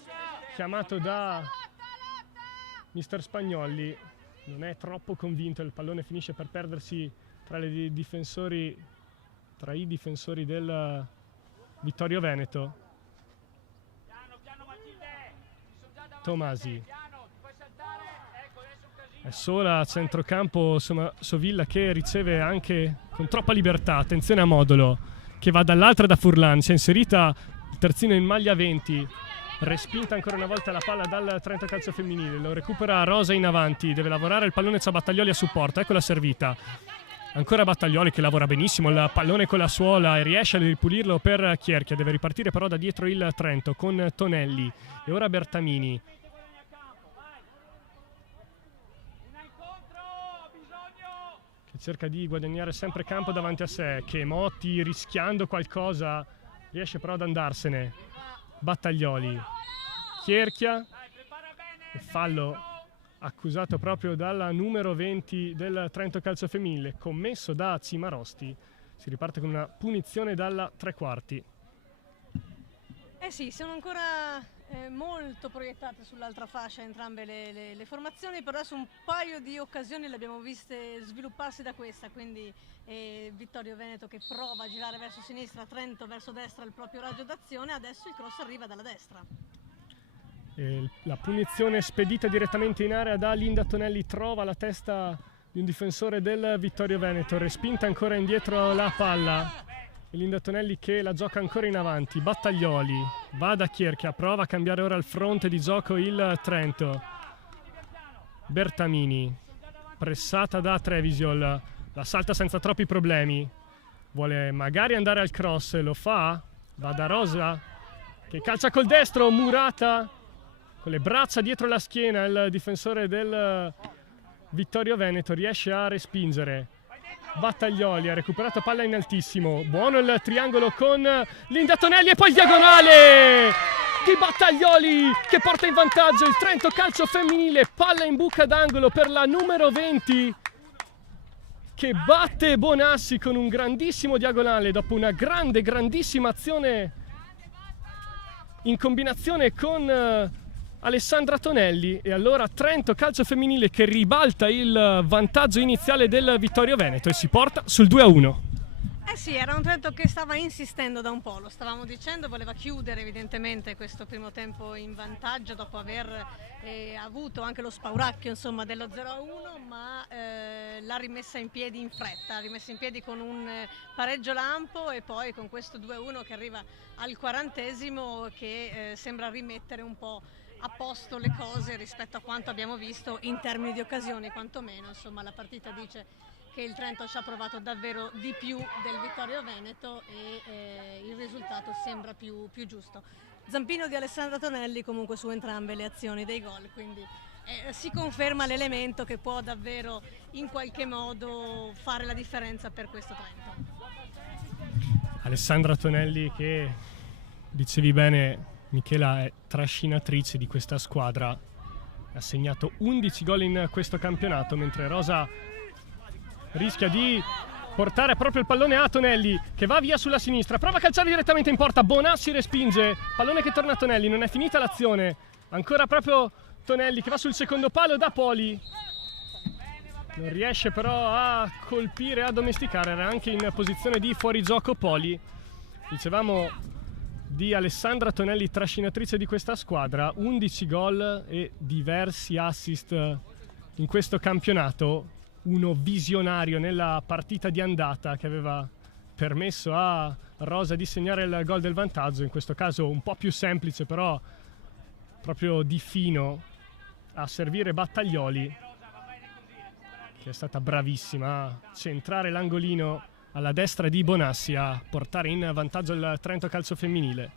chiamato da mister Spagnoli non è troppo convinto, il pallone finisce per perdersi tra i difensori del Vittorio Veneto. Tomasi è sola a centrocampo, Sovilla che riceve anche con troppa libertà. Attenzione a Modolo che va dall'altra da Furlan, si è inserita il terzino in maglia 20, respinta ancora una volta la palla dal Trento Calcio Femminile, lo recupera Rosa in avanti, deve lavorare il pallone, c'ha Battaglioli a supporto, ecco la servita, ancora Battaglioli che lavora benissimo il pallone con la suola e riesce a ripulirlo per Chierchia, deve ripartire però da dietro il Trento con Tonelli e ora Bertamini. Cerca di guadagnare sempre campo davanti a sé, che Motti rischiando qualcosa riesce però ad andarsene. Battaglioli, Chierchia e fallo accusato proprio dalla numero 20 del Trento Calcio Femminile, commesso da Cimarosti. Si riparte con una punizione dalla tre quarti. Sì, sono ancora molto proiettate sull'altra fascia entrambe le formazioni, però adesso un paio di occasioni le abbiamo viste svilupparsi da questa, quindi Vittorio Veneto che prova a girare verso sinistra, Trento verso destra il proprio raggio d'azione, adesso il cross arriva dalla destra. La punizione spedita direttamente in area da Linda Tonelli trova la testa di un difensore del Vittorio Veneto, respinta ancora indietro la palla. Linda Tonelli che la gioca ancora in avanti, Battaglioli va da Chierchia, prova a cambiare ora il fronte di gioco il Trento. Bertamini, pressata da Trevisiol, la salta senza troppi problemi, vuole magari andare al cross, lo fa, va da Rosa che calcia col destro, Murata con le braccia dietro la schiena, il difensore del Vittorio Veneto riesce a respingere. Battaglioli ha recuperato palla in altissimo, buono il triangolo con Linda Tonelli e poi il diagonale di Battaglioli che porta in vantaggio il Trento Calcio Femminile, palla in buca d'angolo per la numero 20 che batte Bonassi con un grandissimo diagonale dopo una grandissima azione in combinazione con Alessandra Tonelli. E allora Trento Calcio Femminile che ribalta il vantaggio iniziale del Vittorio Veneto e si porta sul 2-1. Sì, era un Trento che stava insistendo da un po', lo stavamo dicendo, voleva chiudere evidentemente questo primo tempo in vantaggio dopo aver avuto anche lo spauracchio insomma dello 0-1, ma l'ha rimessa in piedi in fretta, l'ha rimessa in piedi con un pareggio lampo e poi con questo 2-1 che arriva al 40esimo che sembra rimettere un po' a posto le cose rispetto a quanto abbiamo visto in termini di occasioni, quantomeno insomma la partita dice che il Trento ci ha provato davvero di più del Vittorio Veneto e il risultato sembra più giusto. Zampino di Alessandra Tonelli comunque su entrambe le azioni dei gol, quindi si conferma l'elemento che può davvero in qualche modo fare la differenza per questo Trento. Alessandra Tonelli, che dicevi bene Michela, è trascinatrice di questa squadra, ha segnato 11 gol in questo campionato, mentre Rosa rischia di portare proprio il pallone a Tonelli, che va via sulla sinistra, prova a calciare direttamente in porta, Bonassi respinge, pallone che torna a Tonelli, non è finita l'azione, ancora proprio Tonelli che va sul secondo palo da Poli, non riesce però a colpire, a domesticare, era anche in posizione di fuorigioco Poli. Dicevamo di Alessandra Tonelli, trascinatrice di questa squadra, 11 gol e diversi assist in questo campionato, uno visionario nella partita di andata che aveva permesso a Rosa di segnare il gol del vantaggio, in questo caso un po' più semplice, però proprio di fino a servire Battaglioli, che è stata bravissima a centrare l'angolino alla destra di Bonassi, a portare in vantaggio il Trento calcio femminile.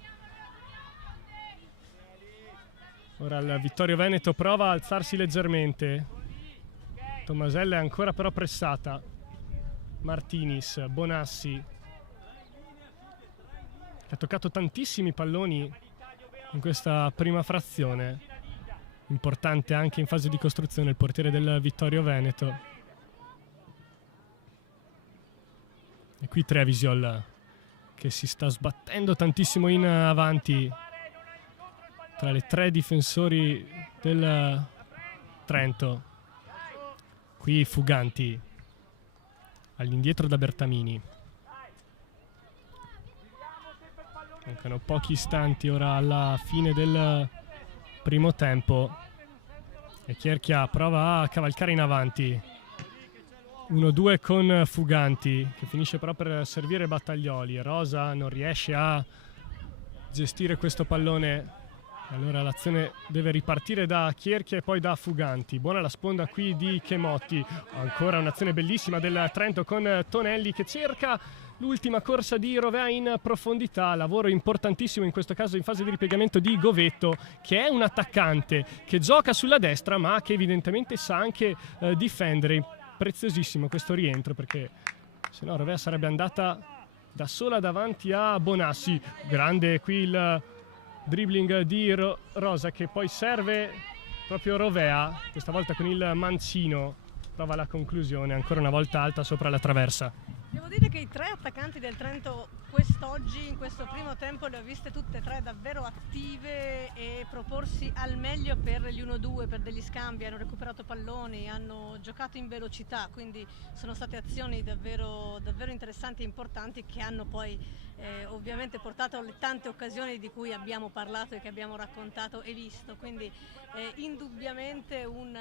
Ora il Vittorio Veneto prova a alzarsi leggermente, Tomasella è ancora però pressata, Martinis, Bonassi, che ha toccato tantissimi palloni in questa prima frazione, importante anche in fase di costruzione il portiere del Vittorio Veneto. E qui Trevisol che si sta sbattendo tantissimo in avanti tra le tre difensori del Trento. Qui Fuganti all'indietro da Bertamini. Mancano pochi istanti ora alla fine del primo tempo e Chierchia prova a cavalcare in avanti. 1-2 con Fuganti, che finisce però per servire Battaglioli. Rosa non riesce a gestire questo pallone, allora l'azione deve ripartire da Chierchia e poi da Fuganti. Buona la sponda qui di Chemotti, ancora un'azione bellissima del Trento con Tonelli che cerca l'ultima corsa di Rovea in profondità. Lavoro importantissimo in questo caso in fase di ripiegamento di Govetto, che è un attaccante che gioca sulla destra ma che evidentemente sa anche difendere. Preziosissimo questo rientro, perché se no Rovea sarebbe andata da sola davanti a Bonassi. Grande qui il dribbling di Rosa, che poi serve proprio Rovea, questa volta con il mancino, prova la conclusione, ancora una volta alta sopra la traversa. Devo dire che i tre attaccanti del Trento quest'oggi, in questo primo tempo, le ho viste tutte e tre davvero attive e proporsi al meglio per gli 1-2, per degli scambi, hanno recuperato palloni, hanno giocato in velocità, quindi sono state azioni davvero interessanti e importanti che hanno poi ovviamente portato alle tante occasioni di cui abbiamo parlato e che abbiamo raccontato e visto, quindi indubbiamente un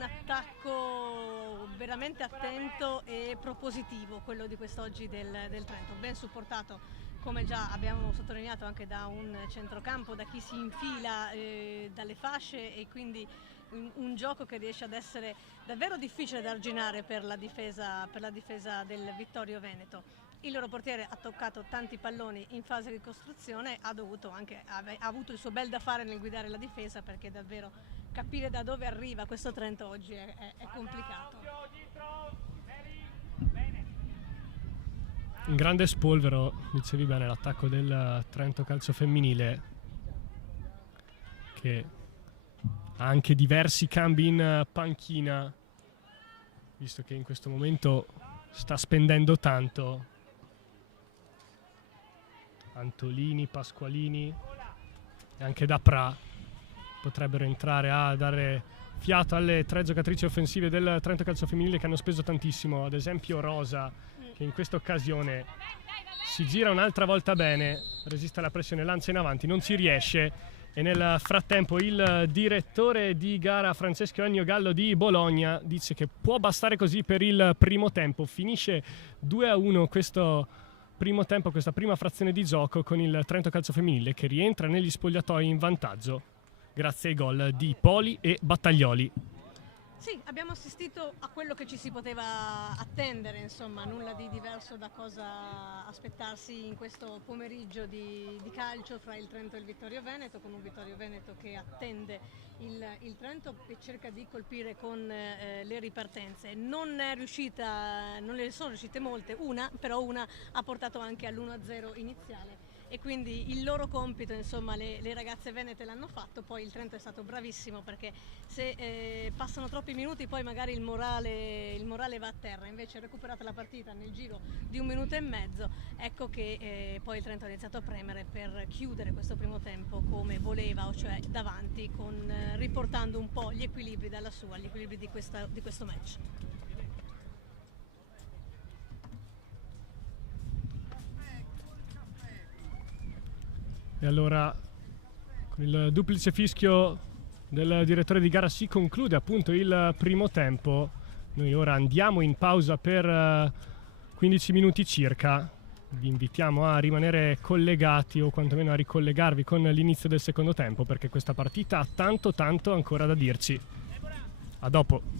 attacco veramente attento e propositivo, quello di quest'oggi del Trento, ben supportato, come già abbiamo sottolineato, anche da un centrocampo, da chi si infila dalle fasce, e quindi un gioco che riesce ad essere davvero difficile da arginare per la difesa del Vittorio Veneto. Il loro portiere ha toccato tanti palloni in fase di costruzione, ha avuto il suo bel da fare nel guidare la difesa, perché davvero capire da dove arriva questo Trento oggi è complicato. Un grande spolvero, dicevi bene, l'attacco del Trento calcio femminile, che ha anche diversi cambi in panchina, visto che in questo momento sta spendendo tanto. Antolini, Pasqualini e anche Dapra potrebbero entrare a dare fiato alle tre giocatrici offensive del Trento calcio femminile, che hanno speso tantissimo, ad esempio Rosa, che in questa occasione si gira un'altra volta bene, resiste alla pressione, lancia in avanti, non ci riesce, e nel frattempo il direttore di gara Francesco Ennio Gallo di Bologna dice che può bastare così per il primo tempo. Finisce 2-1 questo primo tempo, questa prima frazione di gioco, con il Trento calcio femminile che rientra negli spogliatoi in vantaggio grazie ai gol di Poli e Battaglioli. Sì, abbiamo assistito a quello che ci si poteva attendere, insomma, nulla di diverso da cosa aspettarsi in questo pomeriggio di calcio fra il Trento e il Vittorio Veneto, con un Vittorio Veneto che attende il Trento e cerca di colpire con le ripartenze. Non ne sono riuscite molte, però una ha portato anche all'1-0 iniziale. E quindi il loro compito, insomma, le ragazze venete l'hanno fatto. Poi il Trento è stato bravissimo, perché se passano troppi minuti poi magari il morale va a terra. Invece recuperata la partita nel giro di 1 minuto e mezzo, ecco che poi il Trento ha iniziato a premere per chiudere questo primo tempo come voleva, cioè davanti, riportando un po' gli equilibri gli equilibri di questo match. E allora, con il duplice fischio del direttore di gara, si conclude appunto il primo tempo. Noi ora andiamo in pausa per 15 minuti circa. Vi invitiamo a rimanere collegati, o quantomeno a ricollegarvi con l'inizio del secondo tempo, perché questa partita ha tanto ancora da dirci. A dopo.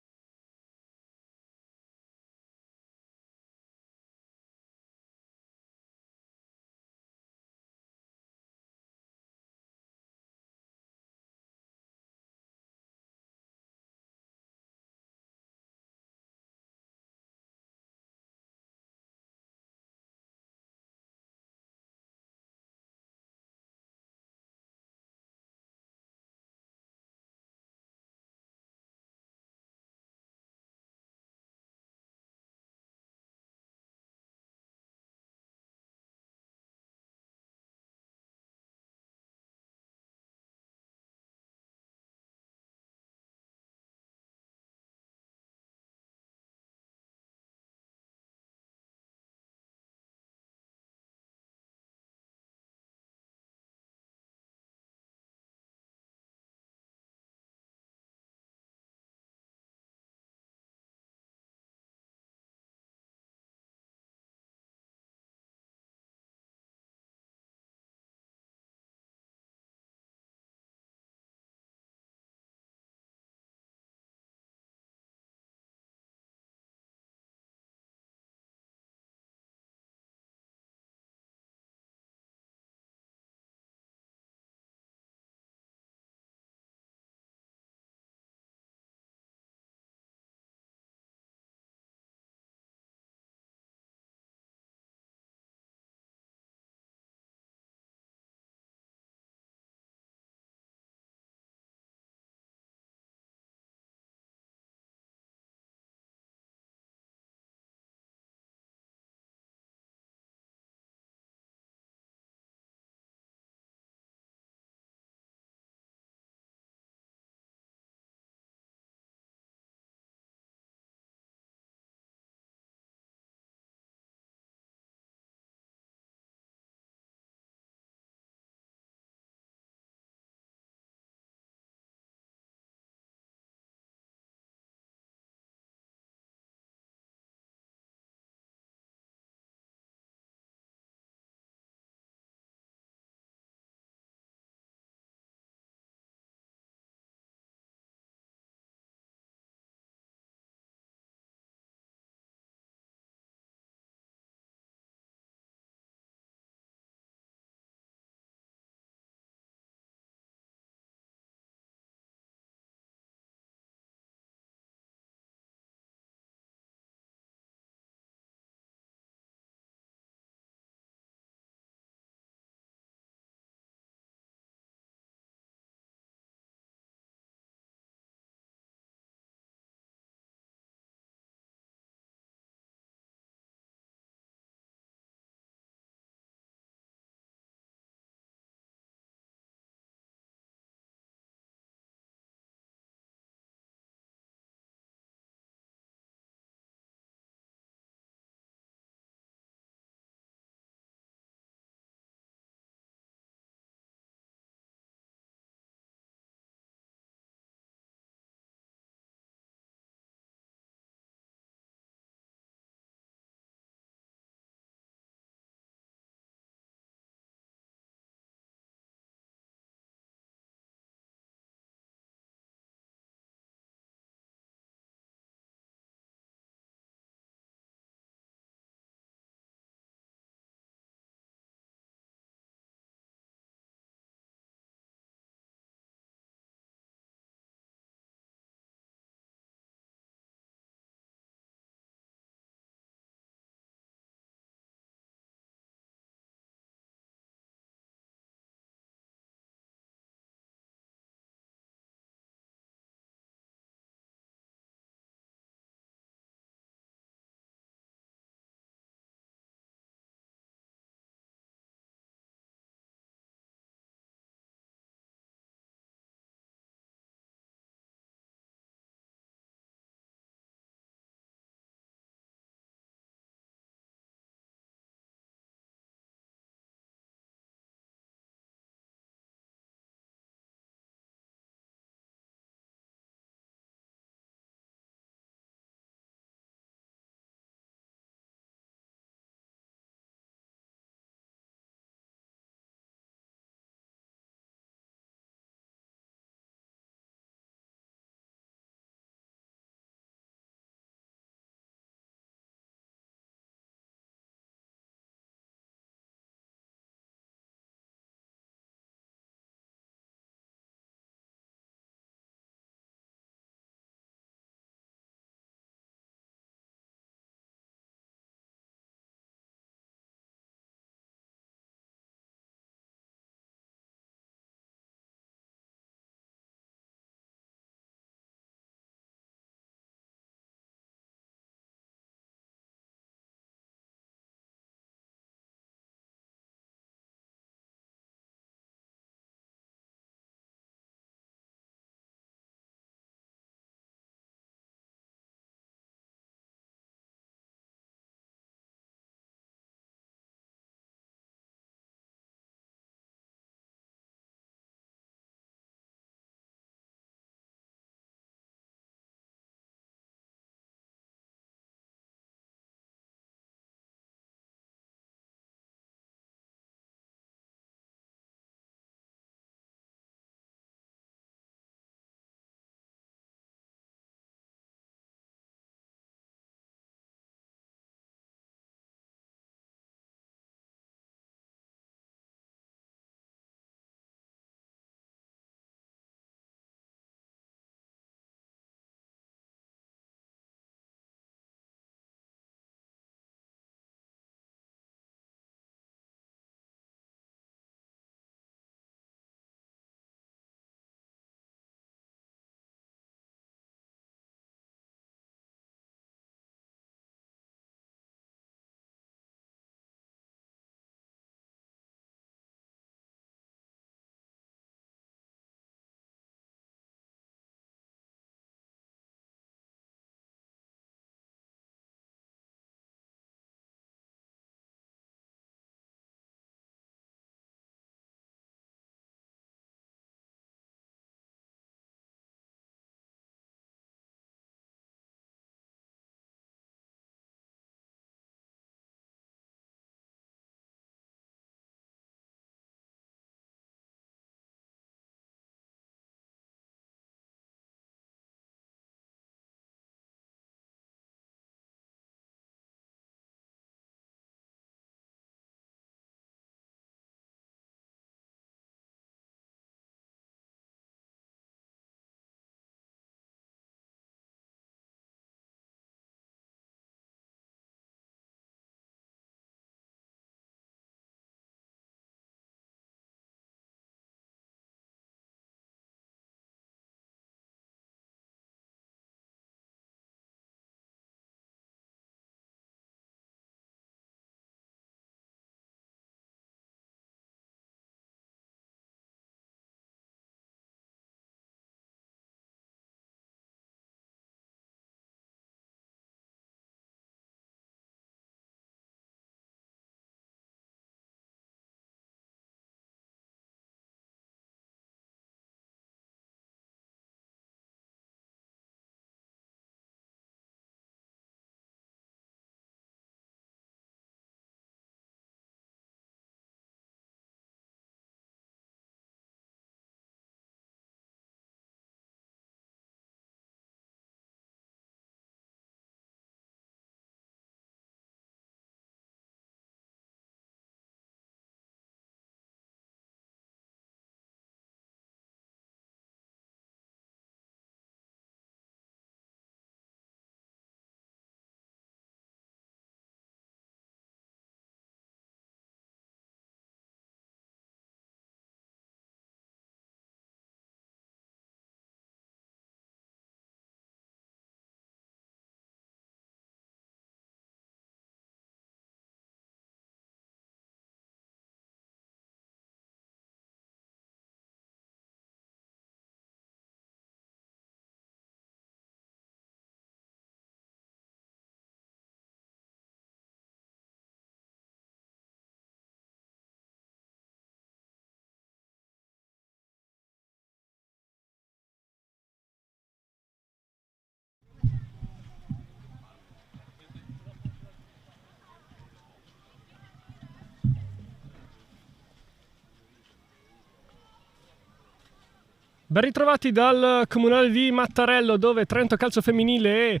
Ben ritrovati dal comunale di Mattarello, dove Trento Calcio Femminile e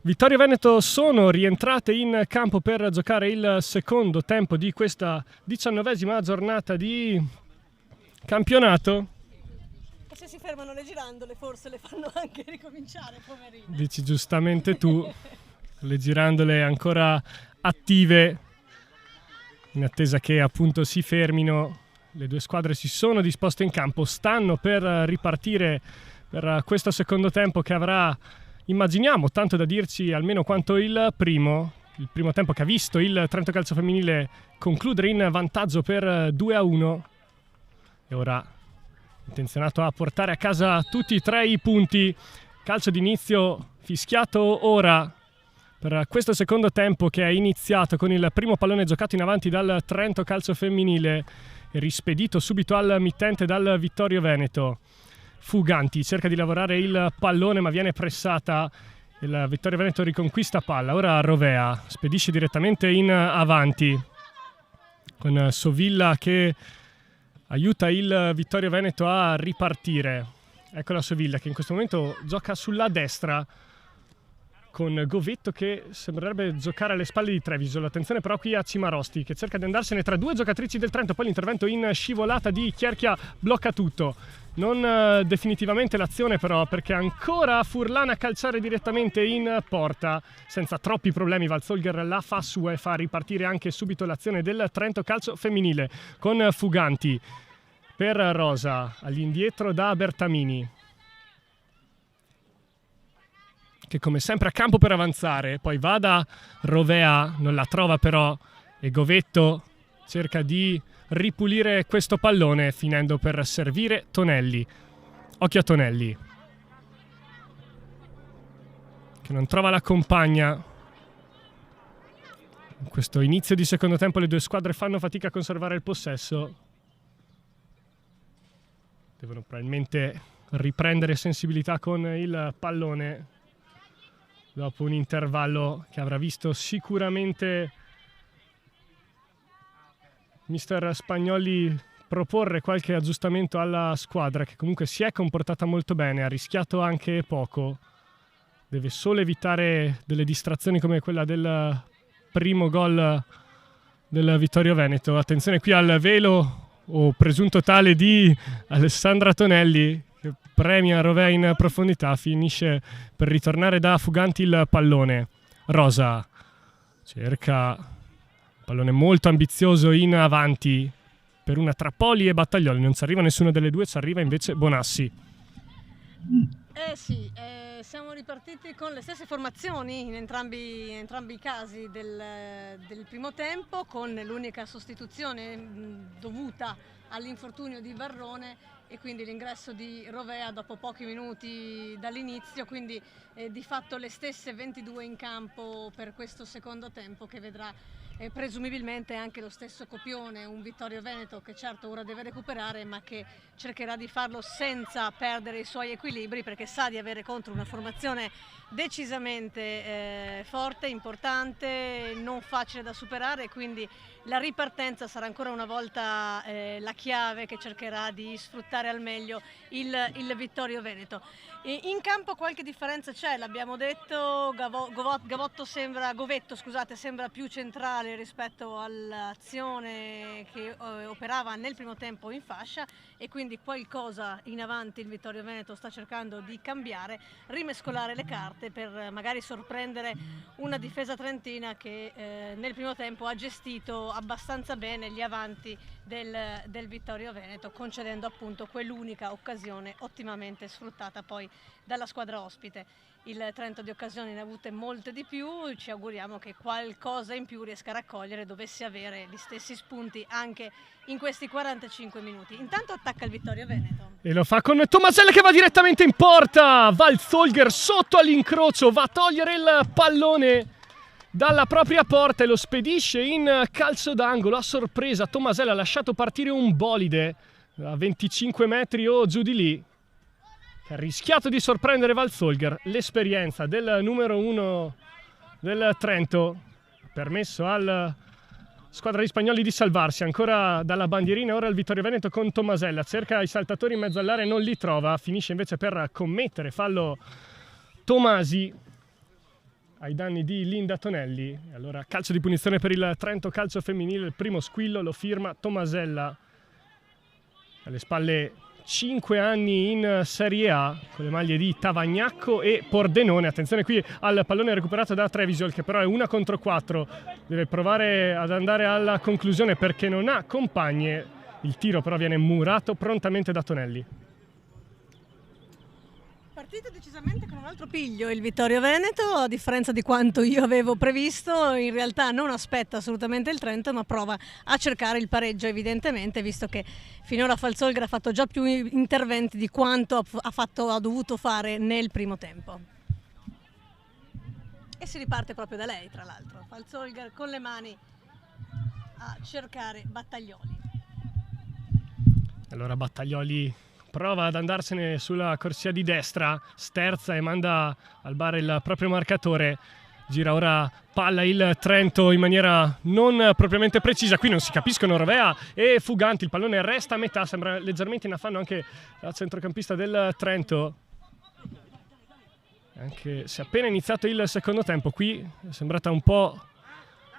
Vittorio Veneto sono rientrate in campo per giocare il secondo tempo di questa 19ª giornata di campionato. E se si fermano le girandole forse le fanno anche ricominciare, poverine. Dici giustamente tu, le girandole ancora attive in attesa che appunto si fermino. Le due squadre si sono disposte in campo, stanno per ripartire per questo secondo tempo che avrà, immaginiamo, tanto da dirci almeno quanto il primo tempo che ha visto il Trento Calcio Femminile concludere in vantaggio per 2-1 e ora intenzionato a portare a casa tutti e 3 i punti. Calcio d'inizio fischiato ora per questo secondo tempo che è iniziato con il primo pallone giocato in avanti dal Trento Calcio Femminile e rispedito subito al mittente dal Vittorio Veneto. Fuganti cerca di lavorare il pallone ma viene pressata, il Vittorio Veneto riconquista palla. Ora Rovea spedisce direttamente in avanti con Sovilla che aiuta il Vittorio Veneto a ripartire. Ecco la Sovilla che in questo momento gioca sulla destra con Govetto che sembrerebbe giocare alle spalle di Treviso. Attenzione però qui a Cimarosti che cerca di andarsene tra due giocatrici del Trento, poi l'intervento in scivolata di Chierchia blocca tutto. Non definitivamente l'azione però, perché ancora Furlan a calciare direttamente in porta. Senza troppi problemi Valzolger la fa sua e fa ripartire anche subito l'azione del Trento Calcio Femminile con Fuganti per Rosa, all'indietro da Bertamini, che come sempre a campo per avanzare, poi va da Rovea, non la trova però, e Govetto cerca di ripulire questo pallone finendo per servire Tonelli. Occhio a Tonelli che non trova la compagna. In questo inizio di secondo tempo le due squadre fanno fatica a conservare il possesso, devono probabilmente riprendere sensibilità con il pallone dopo un intervallo che avrà visto sicuramente mister Spagnoli proporre qualche aggiustamento alla squadra, che comunque si è comportata molto bene, ha rischiato anche poco, deve solo evitare delle distrazioni come quella del primo gol del Vittorio Veneto. Attenzione qui al velo o presunto tale di Alessandra Tonelli, che premia Rovea in profondità, finisce per ritornare da Fuganti il pallone. Rosa cerca un pallone molto ambizioso in avanti per una tra Poli e Battaglioli, non ci arriva nessuna delle due, ci arriva invece Bonassi. Sì, siamo ripartiti con le stesse formazioni in entrambi i casi del primo tempo, con l'unica sostituzione dovuta all'infortunio di Varrone e quindi l'ingresso di Rovea dopo pochi minuti dall'inizio, quindi di fatto le stesse 22 in campo per questo secondo tempo, che vedrà presumibilmente anche lo stesso copione, un Vittorio Veneto che certo ora deve recuperare ma che cercherà di farlo senza perdere i suoi equilibri, perché sa di avere contro una formazione decisamente forte, importante, non facile da superare, quindi la ripartenza sarà ancora una volta la chiave che cercherà di sfruttare al meglio il Vittorio Veneto. In campo qualche differenza c'è, l'abbiamo detto, Govetto sembra più centrale rispetto all'azione che operava nel primo tempo in fascia, e quindi qualcosa in avanti il Vittorio Veneto sta cercando di cambiare, rimescolare le carte per magari sorprendere una difesa trentina che nel primo tempo ha gestito abbastanza bene gli avanti del Vittorio Veneto, concedendo appunto quell'unica occasione ottimamente sfruttata poi dalla squadra ospite. Il Trento di occasioni ne ha avute molte di più, ci auguriamo che qualcosa in più riesca a raccogliere, dovesse avere gli stessi spunti anche in questi 45 minuti. Intanto attacca il Vittorio Veneto. E lo fa con Tomasella che va direttamente in porta, Valzolger sotto all'incrocio, va a togliere il pallone dalla propria porta e lo spedisce in calcio d'angolo. A sorpresa Tomasella ha lasciato partire un bolide a 25 metri o giù di lì, che ha rischiato di sorprendere Valzolger. L'esperienza del numero 1 del Trento ha permesso al squadra di spagnoli di salvarsi ancora dalla bandierina. Ora il Vittorio Veneto con Tomasella, cerca i saltatori in mezzo all'area, non li trova, finisce invece per commettere fallo Tomasi ai danni di Linda Tonelli. Allora calcio di punizione per il Trento Calcio Femminile, il primo squillo lo firma Tomasella, alle spalle 5 anni in Serie A con le maglie di Tavagnacco e Pordenone. Attenzione qui al pallone recuperato da Trevisol, che però è 1 contro 4, deve provare ad andare alla conclusione perché non ha compagne. Il tiro però viene murato prontamente da Tonelli. Partito decisamente con un altro piglio il Vittorio Veneto, a differenza di quanto io avevo previsto. In realtà non aspetta assolutamente il Trento, ma prova a cercare il pareggio evidentemente, visto che finora Falzolger ha fatto già più interventi di quanto ha dovuto fare nel primo tempo. E si riparte proprio da lei, tra l'altro. Falzolger con le mani a cercare Battaglioli. Allora Battaglioli prova ad andarsene sulla corsia di destra, sterza e manda al bar il proprio marcatore. Gira ora palla il Trento in maniera non propriamente precisa. Qui non si capiscono Rovea e Fuganti. Il pallone resta a metà, sembra leggermente in affanno anche la centrocampista del Trento. Anche se appena iniziato il secondo tempo, qui è sembrata un po'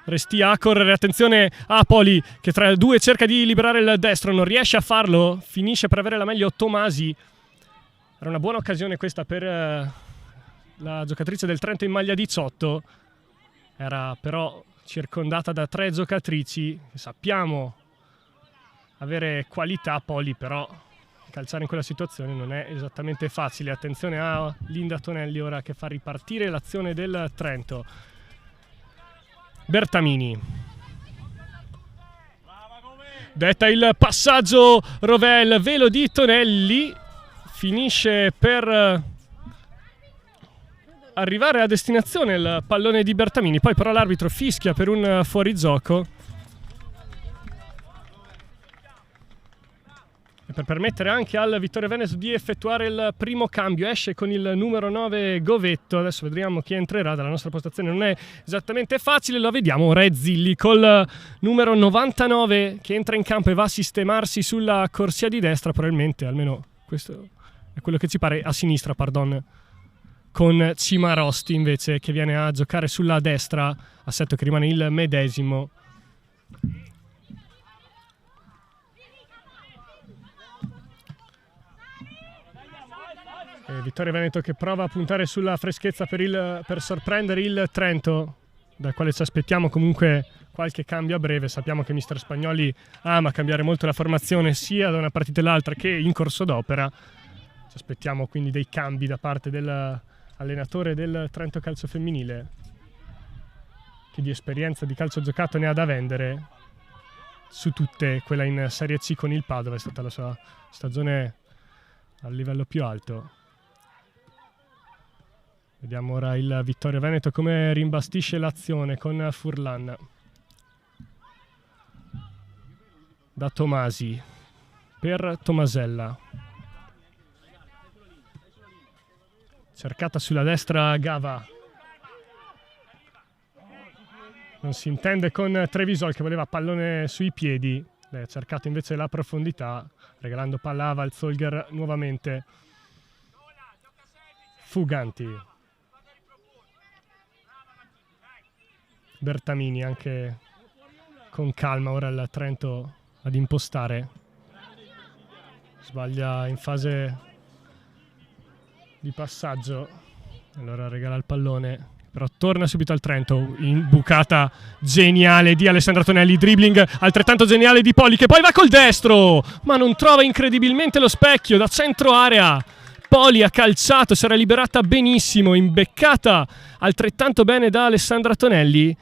restia a correre. Attenzione a Poli che tra due cerca di liberare il destro, non riesce a farlo, finisce per avere la meglio Tomasi. Era una buona occasione questa per la giocatrice del Trento in maglia 18, era però circondata da 3 giocatrici che sappiamo avere qualità. Poli però calciare in quella situazione non è esattamente facile. Attenzione a Linda Tonelli ora che fa ripartire l'azione del Trento. Bertamini detta il passaggio, Rovea, velo di Tonelli, finisce per arrivare a destinazione il pallone di Bertamini, poi però l'arbitro fischia per un fuorigioco e per permettere anche al Vittorio Veneto di effettuare il primo cambio. Esce con il numero 9 Govetto, adesso vedremo chi entrerà. Dalla nostra postazione non è esattamente facile, lo vediamo. Ora è Zilli col numero 99 che entra in campo e va a sistemarsi sulla corsia di destra, probabilmente, almeno questo è quello che ci pare, a sinistra, pardon, con Cimarosti invece che viene a giocare sulla destra, assetto che rimane il medesimo. Vittorio Veneto che prova a puntare sulla freschezza per sorprendere il Trento, dal quale ci aspettiamo comunque qualche cambio a breve. Sappiamo che mister Spagnoli ama cambiare molto la formazione sia da una partita all'altra che in corso d'opera. Ci aspettiamo quindi dei cambi da parte dell'allenatore del Trento Calcio Femminile, che di esperienza di calcio giocato ne ha da vendere su tutte. Quella in Serie C con il Padova è stata la sua stagione al livello più alto. Vediamo ora il Vittorio Veneto come rimbastisce l'azione con Furlan. Da Tomasi per Tomasella. Cercata sulla destra Gava. Non si intende con Trevisol che voleva pallone sui piedi. Lei ha cercato invece la profondità, regalando palla a Falzolger nuovamente. Fuganti. Bertamini anche con calma ora il Trento ad impostare. Sbaglia in fase di passaggio, allora regala il pallone, però torna subito al Trento. In bucata geniale di Alessandra Tonelli, dribbling altrettanto geniale di Poli che poi va col destro ma non trova incredibilmente lo specchio da centro area. Poli ha calciato, si era liberata benissimo, imbeccata altrettanto bene da Alessandra Tonelli.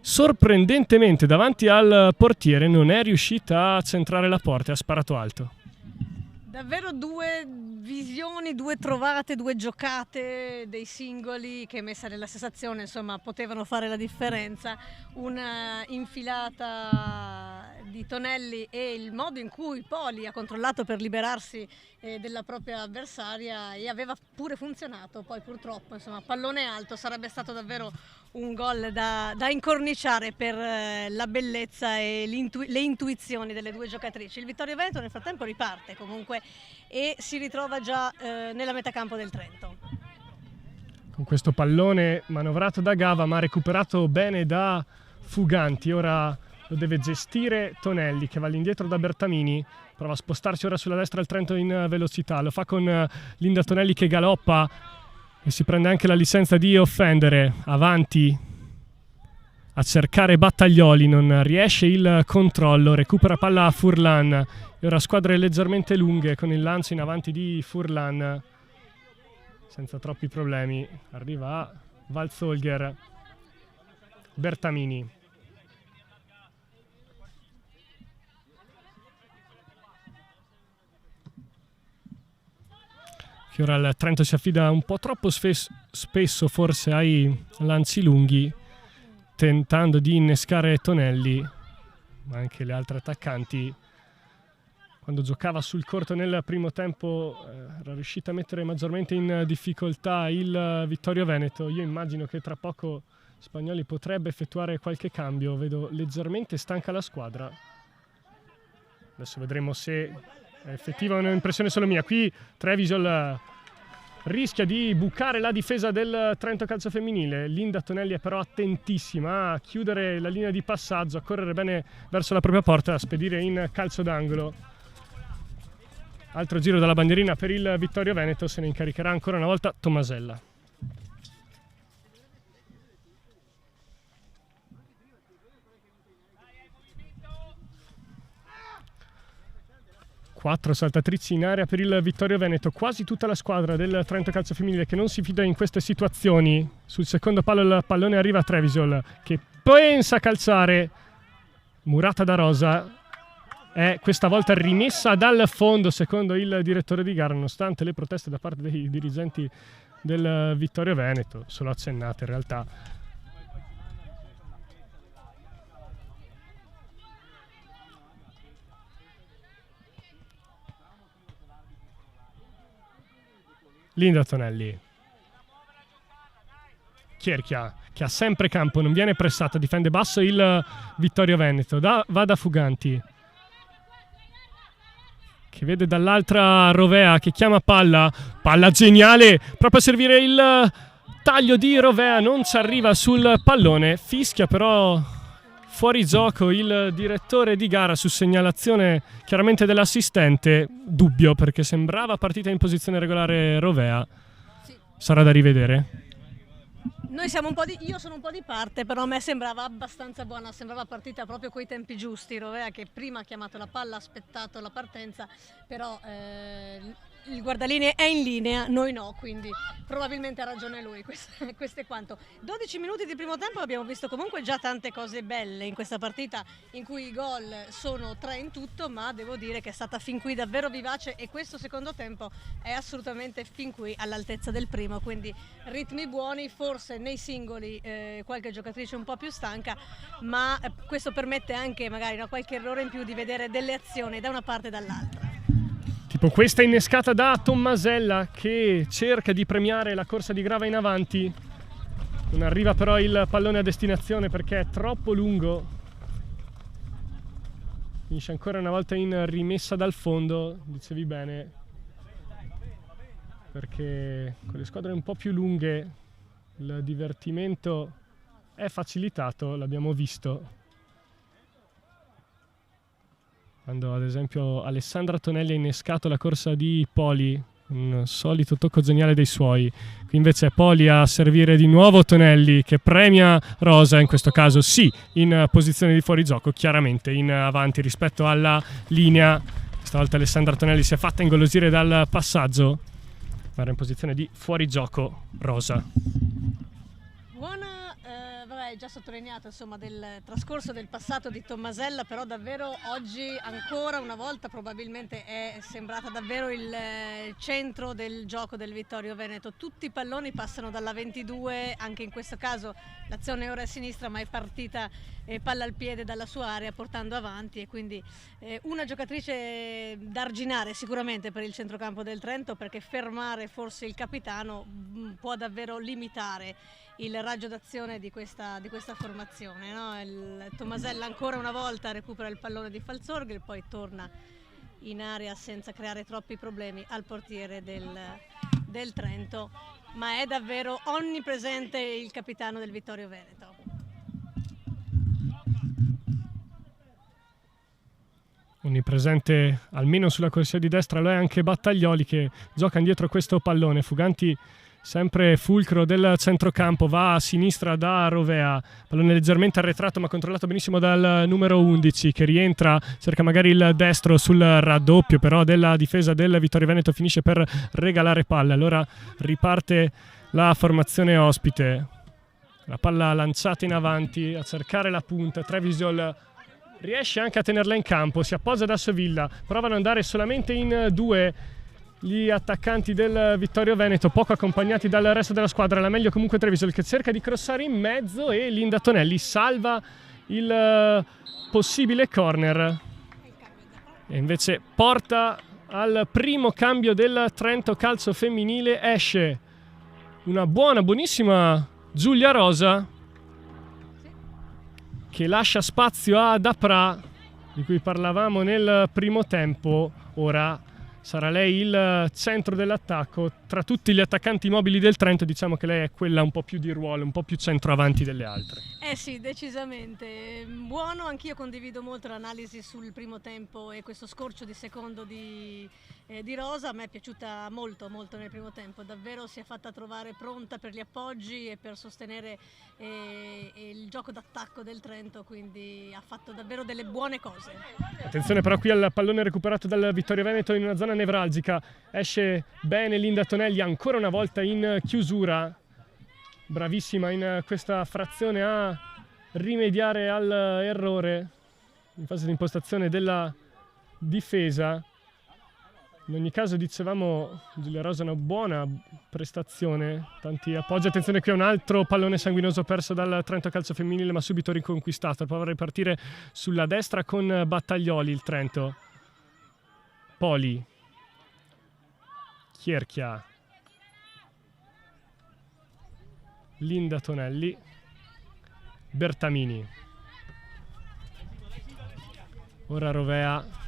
Sorprendentemente davanti al portiere non è riuscita a centrare la porta e ha sparato alto. Davvero due visioni, due trovate, due giocate dei singoli che, messa nella stessa azione, insomma, potevano fare la differenza. Una infilata di Tonelli e il modo in cui Poli ha controllato per liberarsi della propria avversaria, e aveva pure funzionato. Poi purtroppo, insomma, pallone alto, sarebbe stato davvero un gol da incorniciare per la bellezza e le intuizioni delle due giocatrici. Il Vittorio Veneto nel frattempo riparte comunque e si ritrova già nella metacampo del Trento. Con questo pallone manovrato da Gava ma recuperato bene da Fuganti, ora lo deve gestire Tonelli che va all'indietro da Bertamini, prova a spostarsi ora sulla destra il Trento in velocità, lo fa con Linda Tonelli che galoppa e si prende anche la licenza di offendere, avanti a cercare Battaglioli, non riesce il controllo, recupera palla a Furlan e ora squadre leggermente lunghe con il lancio in avanti di Furlan senza troppi problemi, arriva Walzolger, Bertamini. Che ora il Trento si affida un po' troppo spesso forse ai lanci lunghi, tentando di innescare Tonelli, ma anche le altre attaccanti. Quando giocava sul corto nel primo tempo era riuscita a mettere maggiormente in difficoltà il Vittorio Veneto. Io immagino che tra poco Spagnoli potrebbe effettuare qualche cambio, vedo leggermente stanca la squadra. Adesso vedremo se è effettiva o è un'impressione solo mia. Qui Trevisol rischia di bucare la difesa del Trento Calcio Femminile. Linda Tonelli è però attentissima a chiudere la linea di passaggio, a correre bene verso la propria porta, a spedire in calcio d'angolo. Altro giro dalla bandierina per il Vittorio Veneto, se ne incaricherà ancora una volta Tommasella. Quattro saltatrici in area per il Vittorio Veneto, quasi tutta la squadra del Trento Calcio Femminile che non si fida in queste situazioni. Sul secondo palo il pallone arriva a Trevisol che pensa a calciare, murata da Rosa, è questa volta rimessa dal fondo secondo il direttore di gara, nonostante le proteste da parte dei dirigenti del Vittorio Veneto, solo accennate in realtà. Linda Tonelli, Chierchia che ha sempre campo, non viene pressata, difende basso il Vittorio Veneto, va da Fuganti che vede dall'altra Rovea che chiama palla geniale, proprio a servire il taglio di Rovea, non ci arriva sul pallone, fischia però fuori gioco il direttore di gara su segnalazione chiaramente dell'assistente, dubbio perché sembrava partita in posizione regolare Rovea. Sì. Sarà da rivedere. Io sono un po' di parte, però a me sembrava abbastanza buona, sembrava partita proprio coi tempi giusti. Rovea che prima ha chiamato la palla, ha aspettato la partenza, però il guardalinee è in linea, noi no, quindi probabilmente ha ragione lui, questo è quanto. 12 minuti di primo tempo, abbiamo visto comunque già tante cose belle in questa partita in cui i gol sono 3 in tutto, ma devo dire che è stata fin qui davvero vivace e questo secondo tempo è assolutamente fin qui all'altezza del primo, quindi ritmi buoni, forse nei singoli qualche giocatrice un po' più stanca, ma questo permette anche magari qualche errore in più di vedere delle azioni da una parte e dall'altra. Tipo questa innescata da Tommasella che cerca di premiare la corsa di Grava in avanti, non arriva però il pallone a destinazione perché è troppo lungo, finisce ancora una volta in rimessa dal fondo, dicevi bene, perché con le squadre un po' più lunghe il divertimento è facilitato, l'abbiamo visto. Quando ad esempio Alessandra Tonelli ha innescato la corsa di Poli, un solito tocco geniale dei suoi. Qui invece è Poli a servire di nuovo Tonelli che premia Rosa, in questo caso sì, in posizione di fuorigioco, chiaramente in avanti rispetto alla linea. Questa volta Alessandra Tonelli si è fatta ingolosire dal passaggio, ma era in posizione di fuorigioco Rosa. Hai già sottolineato insomma del trascorso del passato di Tommasella, però davvero oggi ancora una volta probabilmente è sembrata davvero il centro del gioco del Vittorio Veneto. Tutti i palloni passano dalla 22, anche in questo caso l'azione ora è a sinistra ma è partita palla al piede dalla sua area portando avanti, e quindi una giocatrice da arginare sicuramente per il centrocampo del Trento, perché fermare forse il capitano può davvero limitare il raggio d'azione di questa formazione, no? Il Tomasella ancora una volta recupera il pallone di Falzorgel, poi torna in area senza creare troppi problemi al portiere del Trento, ma è davvero onnipresente il capitano del Vittorio Veneto. Onnipresente almeno sulla corsia di destra lo è anche Battaglioli, che gioca indietro questo pallone. Fuganti sempre fulcro del centrocampo, va a sinistra da Rovea, pallone leggermente arretrato ma controllato benissimo dal numero 11 che rientra, cerca magari il destro sul raddoppio, però della difesa del Vittorio Veneto finisce per regalare palle. Allora riparte la formazione ospite, la palla lanciata in avanti a cercare la punta. Trevisol riesce anche a tenerla in campo, si appoggia da Sovilla, provano ad andare solamente in due gli attaccanti del Vittorio Veneto, poco accompagnati dal resto della squadra. La meglio comunque Trevisol, che cerca di crossare in mezzo, e Linda Tonelli salva il possibile corner e invece porta al primo cambio del Trento Calcio Femminile. Esce una buonissima Giulia Rosa, che lascia spazio a Dapra, di cui parlavamo nel primo tempo. Ora sarà lei il centro dell'attacco. Tra tutti gli attaccanti mobili del Trento, diciamo che lei è quella un po' più di ruolo, un po' più centroavanti delle altre. Sì, decisamente. Buono, anch'io condivido molto l'analisi sul primo tempo e questo scorcio di secondo di Rosa. A me è piaciuta molto nel primo tempo, davvero si è fatta trovare pronta per gli appoggi e per sostenere il gioco d'attacco del Trento, quindi ha fatto davvero delle buone cose. Attenzione però qui al pallone recuperato dal Vittorio Veneto in una zona nevralgica. Esce bene Linda Tonelli ancora una volta in chiusura, bravissima in questa frazione a rimediare all'errore in fase di impostazione della difesa. In ogni caso, dicevamo, Giulia Rosa una buona prestazione, tanti appoggi. Attenzione qui a un altro pallone sanguinoso perso dal Trento Calcio Femminile, ma subito riconquistato. Prova a ripartire sulla destra con Battaglioli il Trento. Poli, Chierchia, Linda Tonelli, Bertamini. Ora Rovea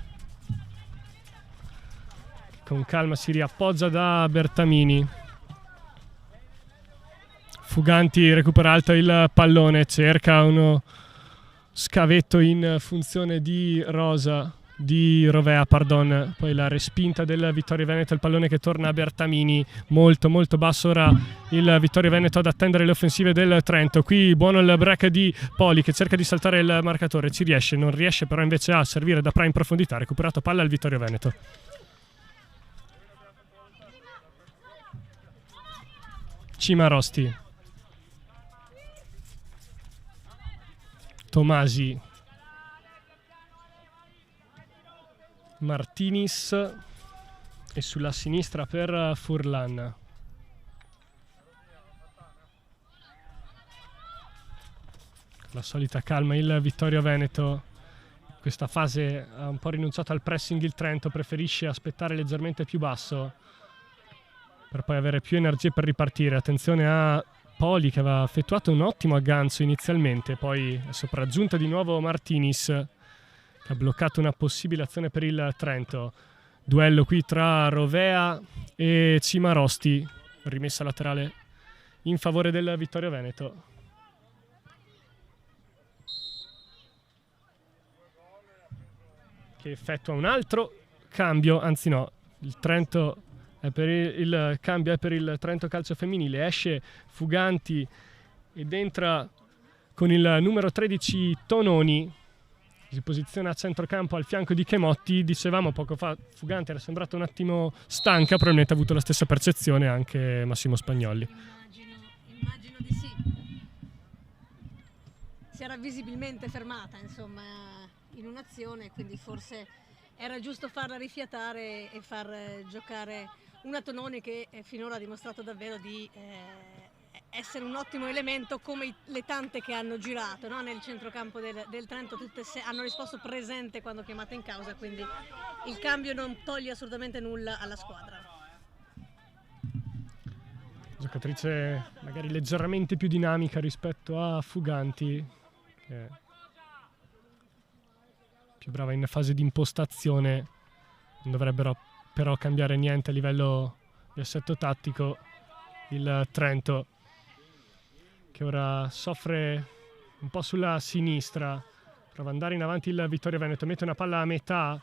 con calma si riappoggia da Bertamini. Fuganti recupera alto il pallone, cerca uno scavetto in funzione di Rovea, poi la respinta del Vittorio Veneto, il pallone che torna a Bertamini, molto basso ora il Vittorio Veneto ad attendere le offensive del Trento. Qui buono il break di Poli, che cerca di saltare il marcatore, non riesce però invece a servire da in profondità. Recuperato palla al Vittorio Veneto. Cimarosti, Tomasi, Martinis e sulla sinistra per Furlan. La solita calma il Vittorio Veneto. In questa fase ha un po' rinunciato al pressing il Trento, preferisce aspettare leggermente più basso per poi avere più energie per ripartire. Attenzione a Poli, che aveva effettuato un ottimo aggancio inizialmente, poi è sopraggiunta di nuovo Martinis, che ha bloccato una possibile azione per il Trento. Duello qui tra Rovea e Cimarosti, rimessa laterale in favore del Vittorio Veneto. Che effettua un altro cambio, anzi no, il Trento il cambio è per il Trento Calcio Femminile. Esce Fuganti ed entra con il numero 13 Tononi, si posiziona a centrocampo al fianco di Chemotti. Dicevamo poco fa, Fuganti era sembrata un attimo stanca, probabilmente ha avuto la stessa percezione anche Massimo Spagnoli. Immagino di sì. Si era visibilmente fermata, insomma, in un'azione, quindi forse era giusto farla rifiatare e far giocare una Tononi che finora ha dimostrato davvero di essere un ottimo elemento, come le tante che hanno girato, no? Nel centrocampo del Trento, tutte hanno risposto presente quando chiamate in causa, quindi il cambio non toglie assolutamente nulla alla squadra. giocatrice magari leggermente più dinamica rispetto a Fuganti, che è più brava in fase di impostazione. Non dovrebbero però cambiare niente a livello di assetto tattico. Il Trento, che ora soffre un po' sulla sinistra, prova ad andare in avanti il Vittorio Veneto, mette una palla a metà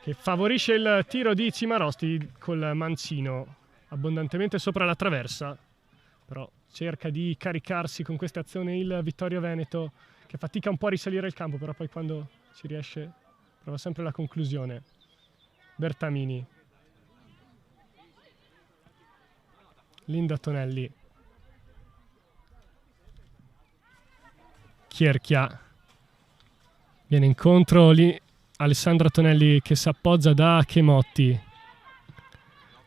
che favorisce il tiro di Cimarosti col mancino abbondantemente sopra la traversa, però cerca di caricarsi con queste azioni il Vittorio Veneto, che fatica un po' a risalire il campo, però poi quando ci riesce trova sempre la conclusione. Bertamini, Linda Tonelli, Chierchia, viene incontro lì Alessandra Tonelli che si appoggia da Chemotti,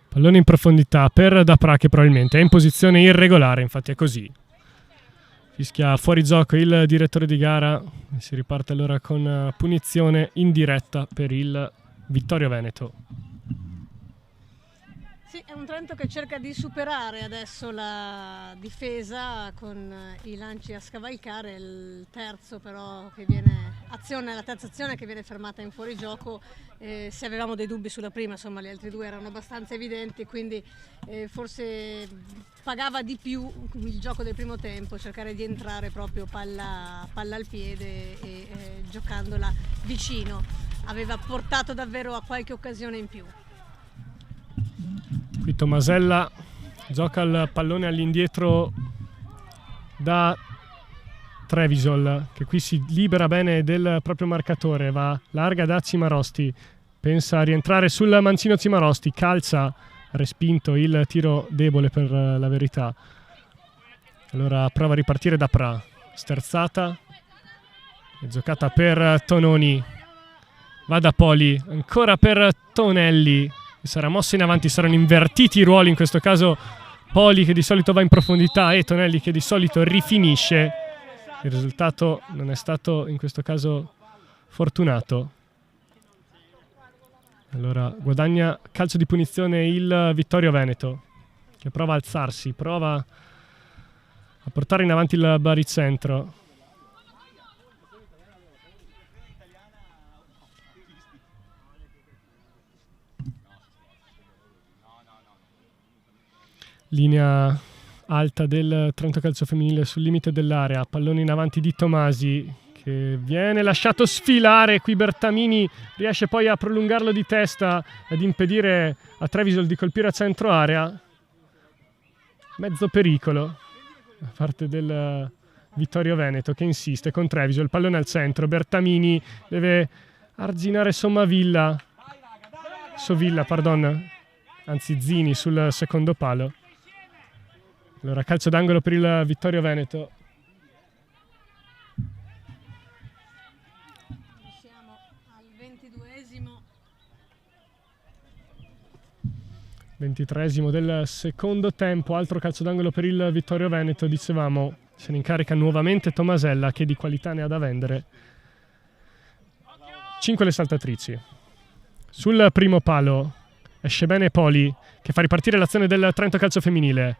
pallone in profondità per Dapra, che probabilmente è in posizione irregolare, infatti è così. Fischia fuori gioco il direttore di gara e si riparte allora con punizione in diretta per il Vittorio Veneto. Sì, è un Trento che cerca di superare adesso la difesa con i lanci a scavalcare. Il terzo però che viene la terza azione che viene fermata in fuorigioco. Se avevamo dei dubbi sulla prima, insomma gli altri due erano abbastanza evidenti, quindi forse pagava di più il gioco del primo tempo, cercare di entrare proprio palla al piede e giocandola vicino. Aveva portato davvero a qualche occasione in più. Qui Tomasella gioca il pallone all'indietro da Trevisol, che qui si libera bene del proprio marcatore, va larga da Cimarosti, pensa a rientrare sul mancino Cimarosti, calcia, respinto il tiro debole per la verità. Allora prova a ripartire da Pra, sterzata e giocata per Tononi, va da Poli, ancora per Tonelli, sarà mossa in avanti, saranno invertiti i ruoli in questo caso. Poli che di solito va in profondità e Tonelli che di solito rifinisce. Il risultato non è stato in questo caso fortunato. Allora guadagna calcio di punizione il Vittorio Veneto, che prova a alzarsi, prova a portare in avanti il baricentro. Linea alta del Trento Calcio Femminile sul limite dell'area, pallone in avanti di Tomasi che viene lasciato sfilare. Qui Bertamini riesce poi a prolungarlo di testa ed impedire a Trevisol di colpire a centro area. Mezzo pericolo da parte del Vittorio Veneto, che insiste con Trevisol, pallone al centro, Bertamini deve arginare Sovilla, anzi Zini sul secondo palo. Allora calcio d'angolo per il Vittorio Veneto. Siamo al 23esimo del secondo tempo, altro calcio d'angolo per il Vittorio Veneto. Dicevamo, se ne incarica nuovamente Tomasella, che di qualità ne ha da vendere. 5 le saltatrici. Sul primo palo esce bene Poli, che fa ripartire l'azione del Trento Calcio Femminile.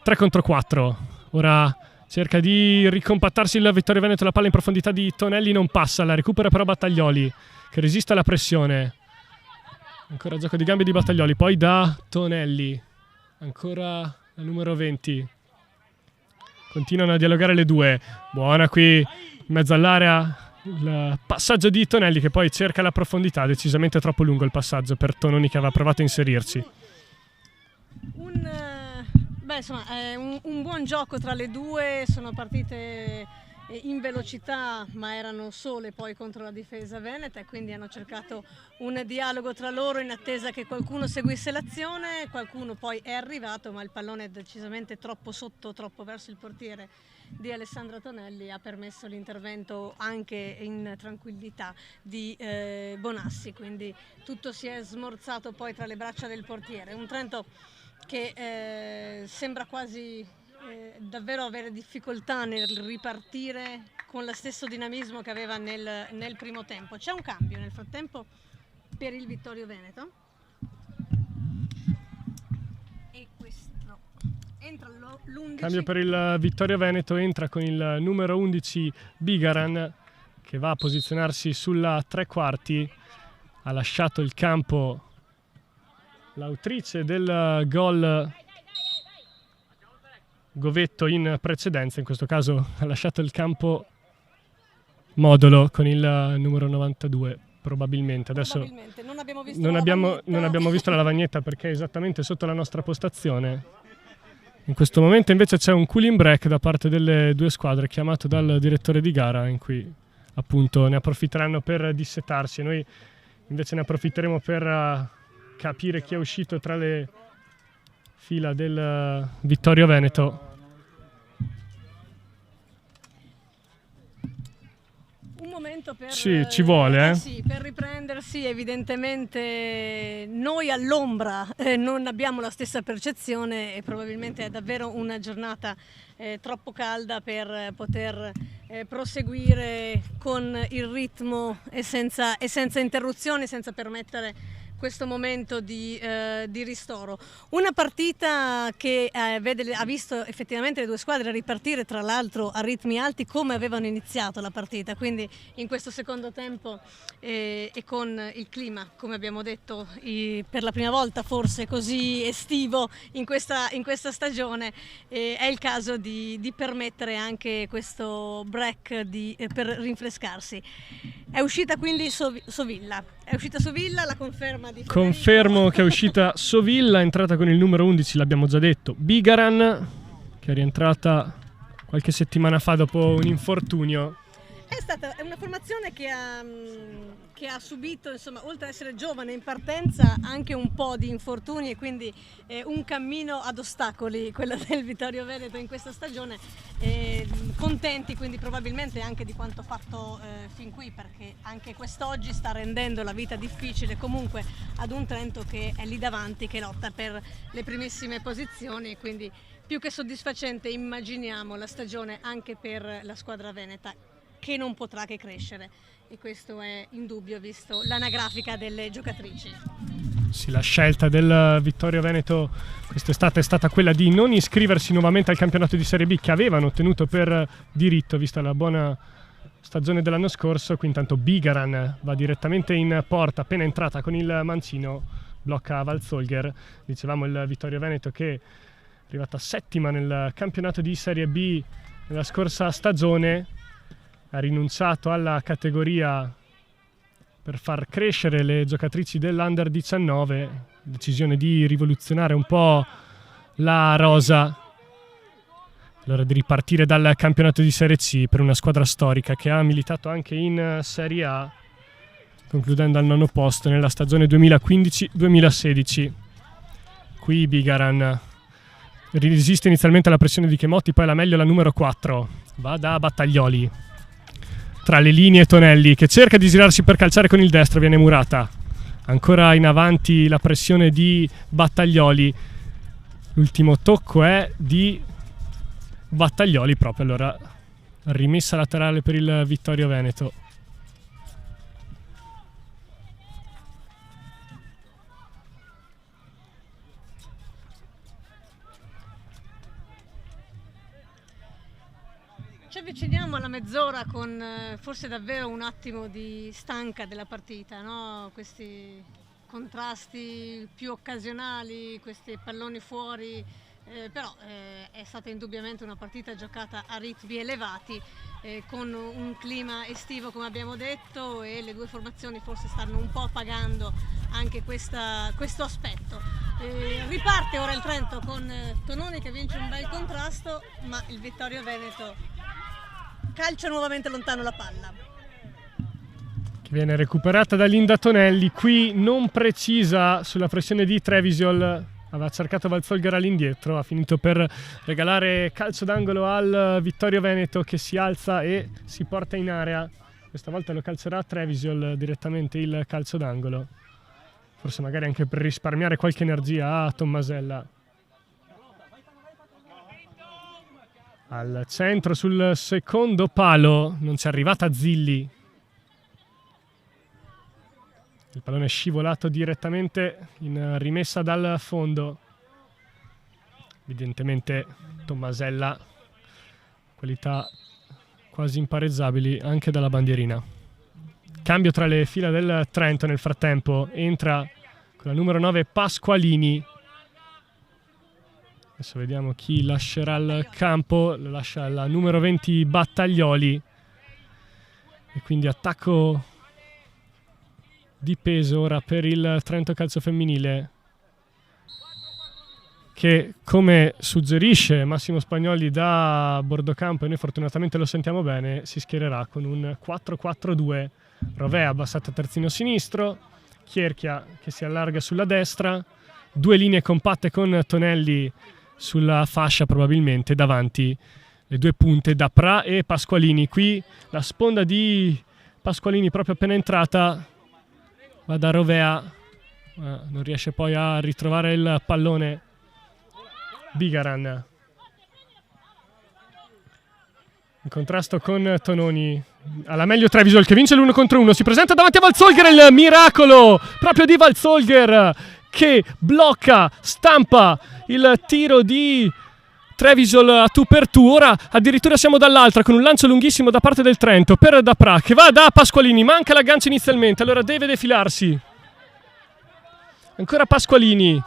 3 contro 4, ora cerca di ricompattarsi il Vittorio Veneto, la palla in profondità di Tonelli non passa, la recupera però Battaglioli, che resiste alla pressione. Ancora gioco di gambe di Battaglioli, poi da Tonelli, ancora la numero 20. Continuano a dialogare le due, buona qui in mezzo all'area, il passaggio di Tonelli che poi cerca la profondità, decisamente troppo lungo il passaggio per Tononi che aveva provato a inserirsi. Insomma, è un buon gioco tra le due, sono partite in velocità ma erano sole poi contro la difesa veneta e quindi hanno cercato un dialogo tra loro in attesa che qualcuno seguisse l'azione. Qualcuno poi è arrivato, ma il pallone è decisamente troppo sotto, troppo verso il portiere di Alessandra Tonelli, ha permesso l'intervento anche in tranquillità di Bonassi, quindi tutto si è smorzato poi tra le braccia del portiere. Un Trento che sembra quasi davvero avere difficoltà nel ripartire con lo stesso dinamismo che aveva nel primo tempo. C'è un cambio nel frattempo per il Vittorio Veneto e questo Entra l'11. Cambio per il Vittorio Veneto, entra con il numero 11 Bigaran, che va a posizionarsi sulla tre quarti. Ha lasciato il campo l'autrice del gol Govetto in precedenza, in questo caso ha lasciato il campo Modolo con il numero 92, probabilmente. Adesso non abbiamo visto non abbiamo visto la lavagnetta perché è esattamente sotto la nostra postazione. In questo momento invece c'è un cooling break da parte delle due squadre chiamato dal direttore di gara, in cui appunto ne approfitteranno per dissetarsi, e noi invece ne approfitteremo per capire chi è uscito tra le fila del Vittorio Veneto. Un momento per, ci vuole, sì, per riprendersi. Evidentemente noi all'ombra non abbiamo la stessa percezione e probabilmente è davvero una giornata troppo calda per poter proseguire con il ritmo e senza interruzioni, senza permettere questo momento di ristoro. Una partita che ha visto effettivamente le due squadre ripartire, tra l'altro a ritmi alti come avevano iniziato la partita, quindi in questo secondo tempo e con il clima, come abbiamo detto, per la prima volta forse così estivo in questa stagione, è il caso di permettere anche questo break per rinfrescarsi. È uscita quindi Sovilla. È uscita Sovilla, la conferma di Federico. Confermo che è uscita Sovilla, è entrata con il numero 11, l'abbiamo già detto, Bigaran, che è rientrata qualche settimana fa dopo un infortunio. È una formazione che ha subito, insomma, oltre ad essere giovane in partenza, anche un po' di infortuni, e quindi un cammino ad ostacoli, quello del Vittorio Veneto in questa stagione. Contenti quindi probabilmente anche di quanto fatto fin qui, perché anche quest'oggi sta rendendo la vita difficile comunque ad un Trento che è lì davanti, che lotta per le primissime posizioni, quindi più che soddisfacente immaginiamo la stagione anche per la squadra veneta, che non potrà che crescere, e questo è indubbio visto l'anagrafica delle giocatrici. Sì, la scelta del Vittorio Veneto quest'estate è stata quella di non iscriversi nuovamente al campionato di Serie B, che avevano ottenuto per diritto vista la buona stagione dell'anno scorso. Qui intanto Bigaran va direttamente in porta, appena entrata con il mancino blocca Valzolger. Dicevamo il Vittorio Veneto che è arrivata settima nel campionato di Serie B nella scorsa stagione, ha rinunciato alla categoria per far crescere le giocatrici dell'Under 19, decisione di rivoluzionare un po' la rosa, allora di ripartire dal campionato di Serie C per una squadra storica che ha militato anche in Serie A, concludendo al nono posto nella stagione 2015-2016. Qui Bigaran resiste inizialmente alla pressione di Chemotti, poi la meglio la numero 4, va da Battaglioli. Tra le linee Tonelli che cerca di girarsi per calciare con il destro, viene murata. Ancora in avanti la pressione di Battaglioli. L'ultimo tocco è di Battaglioli proprio, allora rimessa laterale per il Vittorio Veneto. Ci avviciniamo alla mezz'ora con forse davvero un attimo di stanca della partita, no? Questi contrasti più occasionali, questi palloni fuori, però è stata indubbiamente una partita giocata a ritmi elevati, con un clima estivo come abbiamo detto, e le due formazioni forse stanno un po' pagando anche questo aspetto. Riparte ora il Trento con Tononi che vince un bel contrasto, ma il Vittorio Veneto calcia nuovamente lontano la palla, che viene recuperata da Linda Tonelli. Qui non precisa sulla pressione di Trevisol, aveva cercato Valzolger all'indietro, ha finito per regalare calcio d'angolo al Vittorio Veneto, che si alza e si porta in area. Questa volta lo calcerà Trevisol direttamente il calcio d'angolo, forse magari anche per risparmiare qualche energia a Tommasella. Al centro sul secondo palo, non c'è arrivata Zilli. Il pallone è scivolato direttamente in rimessa dal fondo. Evidentemente Tomasella, qualità quasi impareggiabili anche dalla bandierina. Cambio tra le fila del Trento nel frattempo, entra con la numero 9 Pasqualini. Adesso vediamo chi lascerà il campo, lo lascia la numero 20 Battaglioli e quindi attacco di peso ora per il Trento Calcio Femminile, che come suggerisce Massimo Spagnoli da bordocampo, e noi fortunatamente lo sentiamo bene, si schiererà con un 4-4-2, Rovea abbassata a terzino sinistro, Chierchia che si allarga sulla destra, due linee compatte con Tonelli sulla fascia probabilmente, davanti le due punte Dapra e Pasqualini. Qui la sponda di Pasqualini proprio appena entrata va da Rovea, non riesce poi a ritrovare il pallone Bigaran. In contrasto con Tononi, alla meglio Trevisol che vince l'1 contro 1, si presenta davanti a Valzolger, il miracolo proprio di Valzolger che blocca, stampa il tiro di Trevisol a tu per tu. Ora addirittura siamo dall'altra con un lancio lunghissimo da parte del Trento per Dapra che va da Pasqualini, manca l'aggancio inizialmente, allora deve defilarsi. Ancora Pasqualini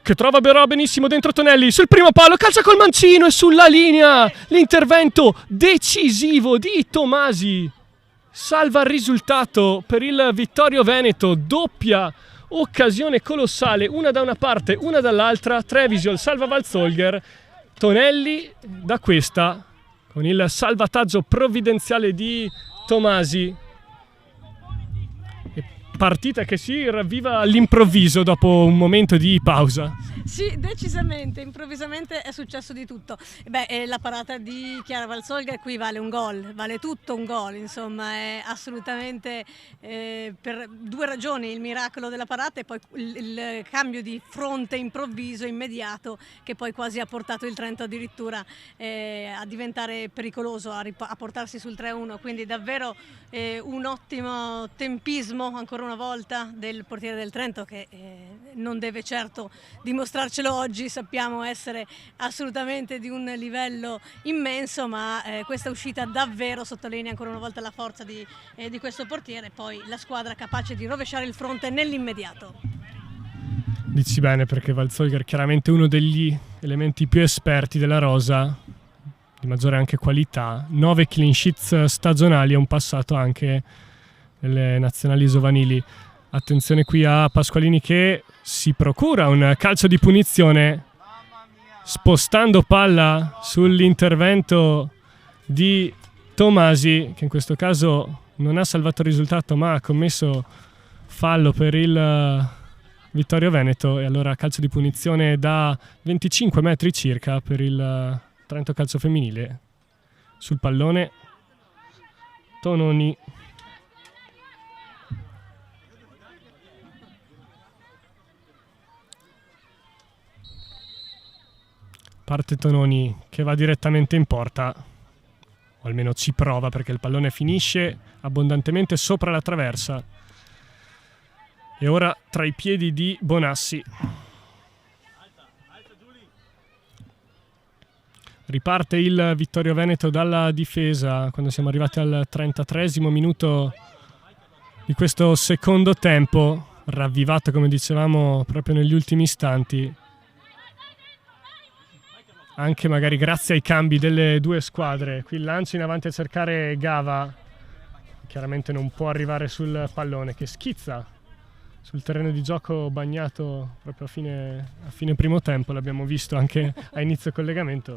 che trova però benissimo dentro Tonelli, sul primo palo, calcia col mancino e sulla linea l'intervento decisivo di Tomasi salva il risultato per il Vittorio Veneto. Doppia occasione colossale, una da una parte, una dall'altra. Trevisol salva Valzolger, Tonelli da questa con il salvataggio provvidenziale di Tomasi. Partita che si ravviva all'improvviso dopo un momento di pausa. Sì, decisamente, improvvisamente è successo di tutto. La parata di Chiara Valzolger qui vale un gol, vale tutto un gol, insomma è assolutamente per due ragioni, il miracolo della parata e poi il cambio di fronte improvviso, immediato, che poi quasi ha portato il Trento addirittura a diventare pericoloso, a portarsi sul 3-1, quindi davvero un ottimo tempismo ancora una volta del portiere del Trento che non deve certo dimostrarcelo oggi, sappiamo essere assolutamente di un livello immenso, ma questa uscita davvero sottolinea ancora una volta la forza di questo portiere, poi la squadra capace di rovesciare il fronte nell'immediato. Dici bene, perché Valzolger è chiaramente uno degli elementi più esperti della rosa, di maggiore anche qualità, 9 clean sheets stagionali e un passato anche nelle nazionali giovanili. Attenzione qui a Pasqualini che si procura un calcio di punizione spostando palla sull'intervento di Tomasi, che in questo caso non ha salvato il risultato ma ha commesso fallo per il Vittorio Veneto, e allora calcio di punizione da 25 metri circa per il Trento Calcio Femminile. Sul pallone Tononi. Parte Tononi che va direttamente in porta, o almeno ci prova, perché il pallone finisce abbondantemente sopra la traversa. E ora tra i piedi di Bonassi. Riparte il Vittorio Veneto dalla difesa quando siamo arrivati al 33esimo minuto di questo secondo tempo, ravvivato come dicevamo proprio negli ultimi istanti, anche magari grazie ai cambi delle due squadre. Qui il lancio in avanti a cercare Gava, chiaramente non può arrivare sul pallone che schizza sul terreno di gioco bagnato proprio a fine primo tempo, l'abbiamo visto anche a inizio collegamento.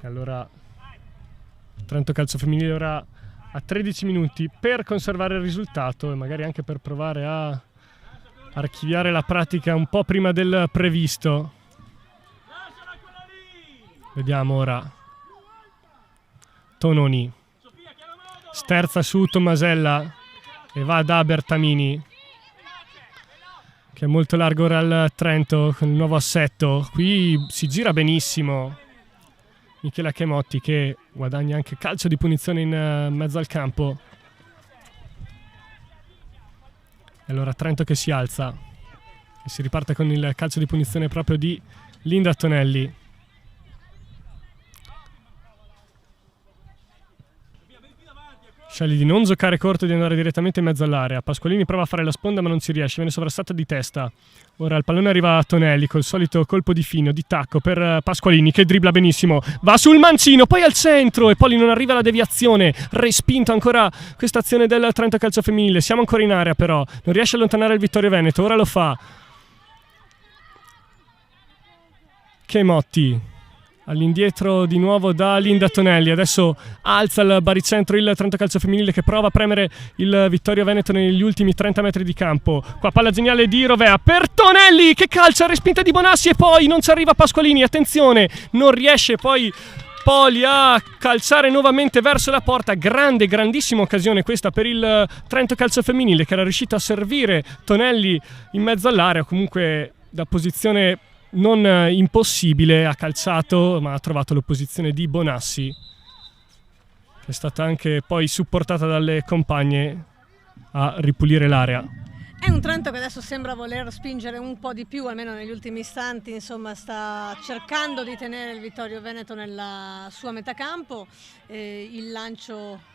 E allora Trento Calcio Femminile ora a 13 minuti per conservare il risultato e magari anche per provare a archiviare la pratica un po' prima del previsto. Vediamo ora Tononi sterza su Tomasella e va da Bertamini, che è molto largo ora al Trento con il nuovo assetto. Qui si gira benissimo Michela Chemotti, che guadagna anche calcio di punizione in mezzo al campo. E allora Trento che si alza e si riparte con il calcio di punizione proprio di Linda Tonelli. Sceglie di non giocare corto e di andare direttamente in mezzo all'area. Pasqualini prova a fare la sponda ma non ci riesce, viene sovrastata di testa. Ora il pallone arriva a Tonelli col solito colpo di fino, di tacco per Pasqualini che dribbla benissimo. Va sul mancino, poi al centro e Poli non arriva alla deviazione. Respinto ancora questa azione del Trento calcio femminile. Siamo ancora in area però, non riesce a allontanare il Vittorio Veneto, ora lo fa. Chemotti. All'indietro di nuovo da Linda Tonelli, adesso alza il baricentro il Trento calcio femminile che prova a premere il Vittorio Veneto negli ultimi 30 metri di campo. Qua palla geniale di Rovea per Tonelli che calcia, respinta di Bonassi e poi non ci arriva Pasqualini, attenzione, non riesce poi Poli a calciare nuovamente verso la porta. Grandissima occasione questa per il Trento calcio femminile che era riuscito a servire Tonelli in mezzo all'area, comunque da posizione non impossibile, ha calciato ma ha trovato l'opposizione di Bonassi che è stata anche poi supportata dalle compagne a ripulire l'area. È un Trento che adesso sembra voler spingere un po' di più, almeno negli ultimi istanti, insomma sta cercando di tenere il Vittorio Veneto nella sua metà campo, il lancio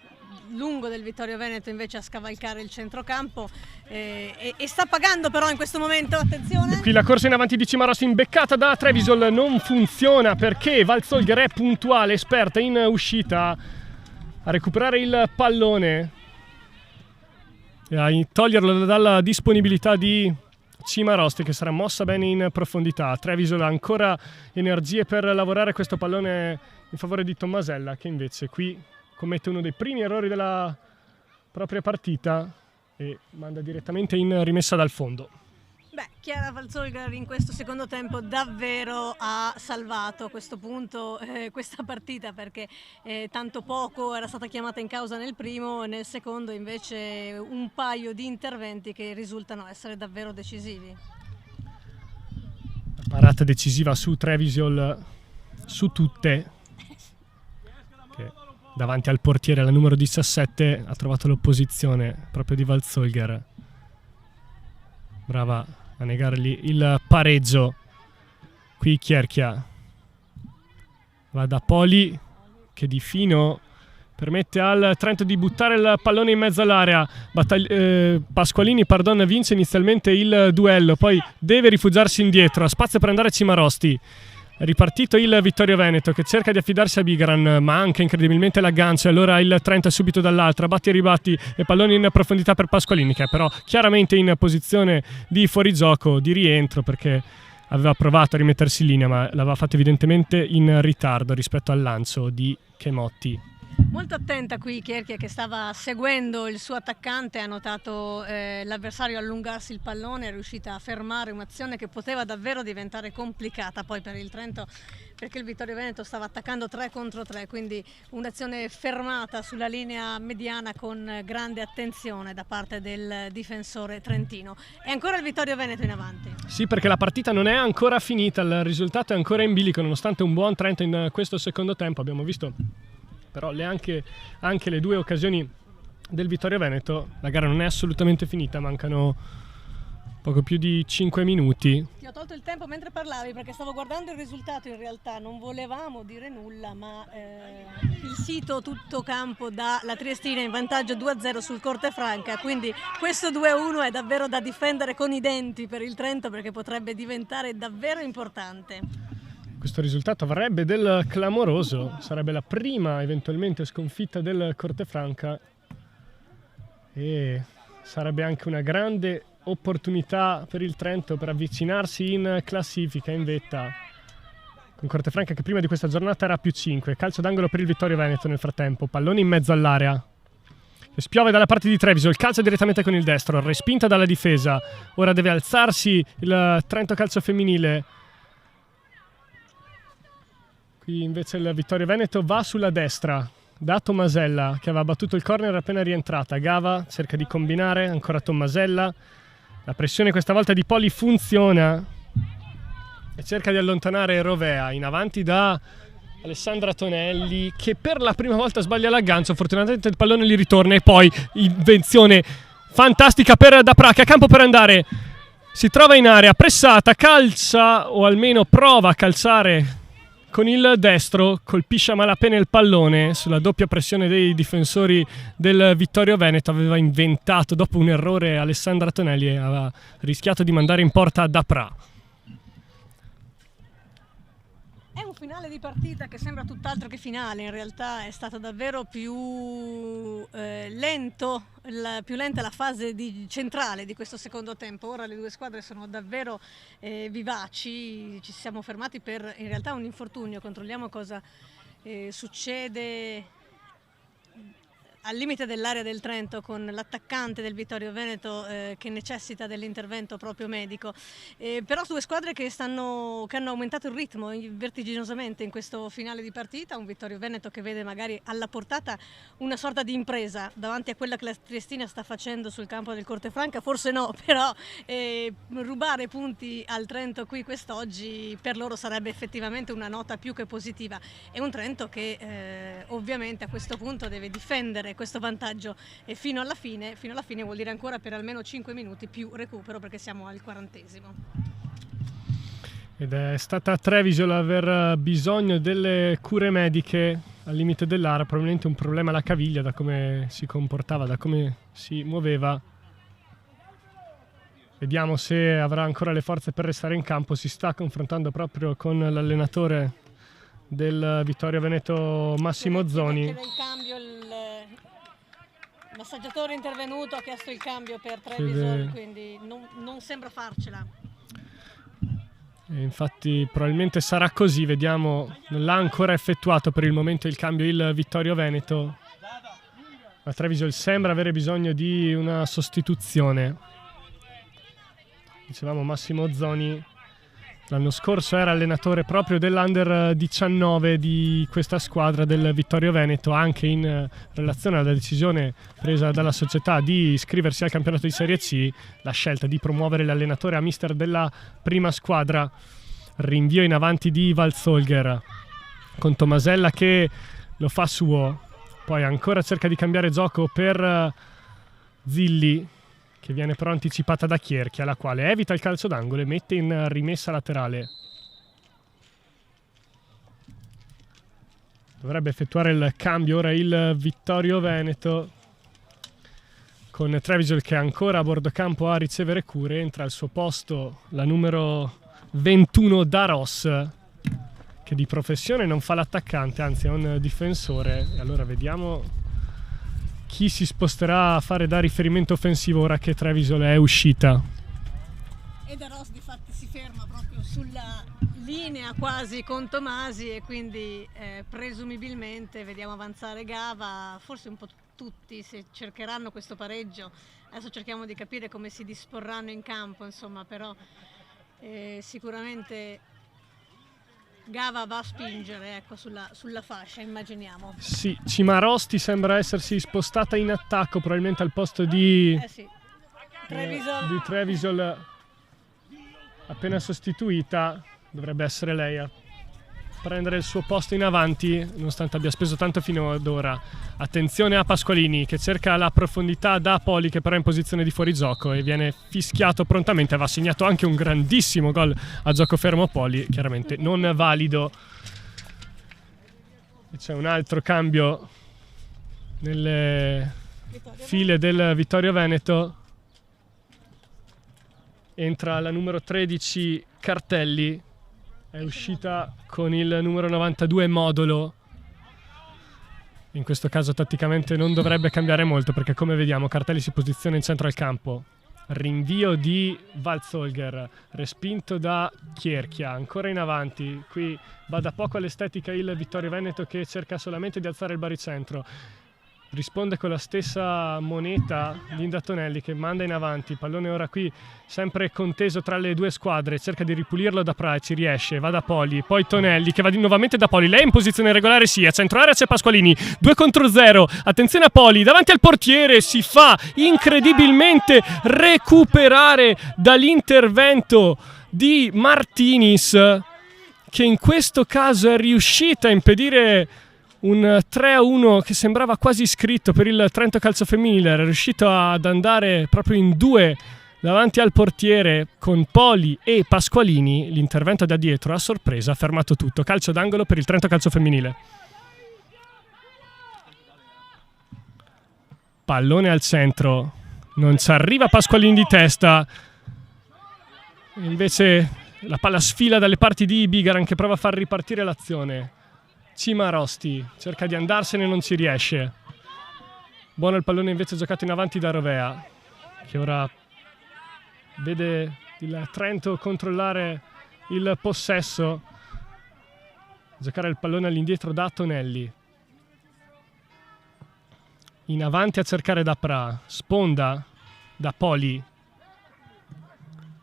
lungo del Vittorio Veneto invece a scavalcare il centrocampo e sta pagando però in questo momento, attenzione. Qui la corsa in avanti di Cimarosti imbeccata da Trevisol non funziona perché Valzolger è puntuale, esperta in uscita a recuperare il pallone e a toglierlo dalla disponibilità di Cimarosti che sarà mossa bene in profondità. Trevisol ha ancora energie per lavorare questo pallone in favore di Tommasella che invece qui commette uno dei primi errori della propria partita e manda direttamente in rimessa dal fondo. Beh, Chiara Valzolger in questo secondo tempo davvero ha salvato a questo punto questa partita perché tanto poco era stata chiamata in causa nel primo e nel secondo invece un paio di interventi che risultano essere davvero decisivi. Parata decisiva su Trevisol, su tutte. Davanti al portiere, la numero 17, ha trovato l'opposizione proprio di Valzolger. Brava a negargli il pareggio. Qui Chierchia. Va da Poli, che di fino permette al Trento di buttare il pallone in mezzo all'area. Pasqualini vince inizialmente il duello, poi deve rifugiarsi indietro. Ha spazio per andare Cimarosti. È ripartito il Vittorio Veneto che cerca di affidarsi a Bigaran, ma anche incredibilmente l'aggancia. Allora il Trento è subito dall'altra, batti e ribatti e pallone in profondità per Pasqualini che è però chiaramente in posizione di fuorigioco, di rientro perché aveva provato a rimettersi in linea ma l'aveva fatto evidentemente in ritardo rispetto al lancio di Chemotti. Molto attenta qui Chierchia che stava seguendo il suo attaccante, ha notato l'avversario allungarsi il pallone, è riuscita a fermare un'azione che poteva davvero diventare complicata poi per il Trento perché il Vittorio Veneto stava attaccando 3 contro 3, quindi un'azione fermata sulla linea mediana con grande attenzione da parte del difensore trentino. E ancora il Vittorio Veneto in avanti. Sì, perché la partita non è ancora finita, il risultato è ancora in bilico nonostante un buon Trento in questo secondo tempo. Abbiamo visto però anche le due occasioni del Vittorio Veneto. La gara non è assolutamente finita, mancano poco più di 5 minuti. Ti ho tolto il tempo mentre parlavi perché stavo guardando il risultato, in realtà non volevamo dire nulla ma il sito tutto campo dà la Triestina in vantaggio 2-0 sul Cortefranca, quindi questo 2-1 è davvero da difendere con i denti per il Trento perché potrebbe diventare davvero importante. Questo risultato avrebbe del clamoroso, sarebbe la prima eventualmente sconfitta del Cortefranca e sarebbe anche una grande opportunità per il Trento per avvicinarsi in classifica, in vetta, con Cortefranca che prima di questa giornata era più 5. Calcio d'angolo per il Vittorio Veneto nel frattempo, pallone in mezzo all'area che spiove dalla parte di Treviso, il calcio direttamente con il destro, respinta dalla difesa. Ora deve alzarsi il Trento calcio femminile. Qui invece il Vittorio Veneto va sulla destra da Tommasella che aveva battuto il corner appena rientrata. Gava cerca di combinare, ancora Tommasella. La pressione questa volta di Poli funziona e cerca di allontanare Rovea in avanti da Alessandra Tonelli che per la prima volta sbaglia l'aggancio. Fortunatamente il pallone gli ritorna e poi invenzione fantastica per Dapra, che ha campo per andare, si trova in area, pressata, calcia o almeno prova a calciare con il destro, colpisce a malapena il pallone sulla doppia pressione dei difensori del Vittorio Veneto. Aveva inventato dopo un errore Alessandra Tonelli e aveva rischiato di mandare in porta Dapra. È un finale di partita che sembra tutt'altro che finale, in realtà è stato davvero più lento, più lenta la fase centrale di questo secondo tempo. Ora le due squadre sono davvero vivaci, ci siamo fermati per in realtà un infortunio, controlliamo cosa succede al limite dell'area del Trento con l'attaccante del Vittorio Veneto che necessita dell'intervento proprio medico, però due squadre che hanno aumentato il ritmo vertiginosamente in questo finale di partita. Un Vittorio Veneto che vede magari alla portata una sorta di impresa davanti a quella che la Triestina sta facendo sul campo del Cortefranca, forse no, però rubare punti al Trento qui quest'oggi per loro sarebbe effettivamente una nota più che positiva. È un Trento che ovviamente a questo punto deve difendere questo vantaggio e fino alla fine vuol dire ancora per almeno 5 minuti più recupero, perché siamo al 40°. Ed è stata Treviso aver bisogno delle cure mediche al limite dell'area, probabilmente un problema alla caviglia da come si comportava, da come si muoveva. Vediamo se avrà ancora le forze per restare in campo. Si sta confrontando proprio con l'allenatore del Vittorio Veneto, Massimo Zoni. Il massaggiatore intervenuto ha chiesto il cambio per Treviso, quindi non sembra farcela. E infatti probabilmente sarà così, vediamo, non l'ha ancora effettuato per il momento il cambio il Vittorio Veneto, ma Treviso sembra avere bisogno di una sostituzione. Dicevamo Massimo Zoni l'anno scorso era allenatore proprio dell'Under 19 di questa squadra del Vittorio Veneto, anche in relazione alla decisione presa dalla società di iscriversi al campionato di Serie C, la scelta di promuovere l'allenatore a mister della prima squadra. Rinvio in avanti di Valzolger con Tomasella che lo fa suo, poi ancora cerca di cambiare gioco per Zilli, che viene però anticipata da Chierchia, la quale evita il calcio d'angolo e mette in rimessa laterale. Dovrebbe effettuare il cambio ora il Vittorio Veneto, con Treviso che è ancora a bordo campo a ricevere cure. Entra al suo posto la numero 21 Daros, che di professione non fa l'attaccante, anzi è un difensore. E allora vediamo chi si sposterà a fare da riferimento offensivo ora che Treviso è uscita. E Daros di fatti si ferma proprio sulla linea quasi con Tomasi e quindi presumibilmente vediamo avanzare Gava, forse un po' tutti se cercheranno questo pareggio. Adesso cerchiamo di capire come si disporranno in campo, insomma, però sicuramente Gava va a spingere, ecco, sulla fascia, immaginiamo. Sì, Cimarosti sembra essersi spostata in attacco, probabilmente al posto di Trevisol appena sostituita. Dovrebbe essere lei a prendere il suo posto in avanti, nonostante abbia speso tanto fino ad ora. Attenzione a Pasqualini che cerca la profondità da Poli, che però è in posizione di fuorigioco e viene fischiato prontamente. Va segnato anche un grandissimo gol a gioco fermo Poli, chiaramente non valido. E c'è un altro cambio nelle file del Vittorio Veneto. Entra la numero 13 Cartelli, è uscita con il numero 92 Modolo. In questo caso tatticamente non dovrebbe cambiare molto, perché come vediamo Cartelli si posiziona in centro al campo. Rinvio di Valzolger, respinto da Chierchia, ancora in avanti. Qui va da poco all'estetica il Vittorio Veneto, che cerca solamente di alzare il baricentro. Risponde con la stessa moneta Linda Tonelli, che manda in avanti. Pallone ora qui sempre conteso tra le due squadre, cerca di ripulirlo da Pra, ci riesce, va da Poli, poi Tonelli che va nuovamente da Poli. Lei in posizione regolare, sì, a centro area c'è Pasqualini, 2 contro 0, attenzione a Poli davanti al portiere, si fa incredibilmente recuperare dall'intervento di Martinis, che in questo caso è riuscita a impedire Un 3-1 che sembrava quasi scritto per il Trento Calcio Femminile, era riuscito ad andare proprio in 2 davanti al portiere con Poli e Pasqualini. L'intervento da dietro a sorpresa ha fermato tutto. Calcio d'angolo per il Trento Calcio Femminile. Pallone al centro, non ci arriva Pasqualini di testa, invece la palla sfila dalle parti di Ibigaran che prova a far ripartire l'azione. Cimarosti cerca di andarsene, non ci riesce. Buono il pallone invece giocato in avanti da Rovea, che ora vede il Trento controllare il possesso, giocare il pallone all'indietro da Tonelli. In avanti a cercare da Pra, sponda da Poli,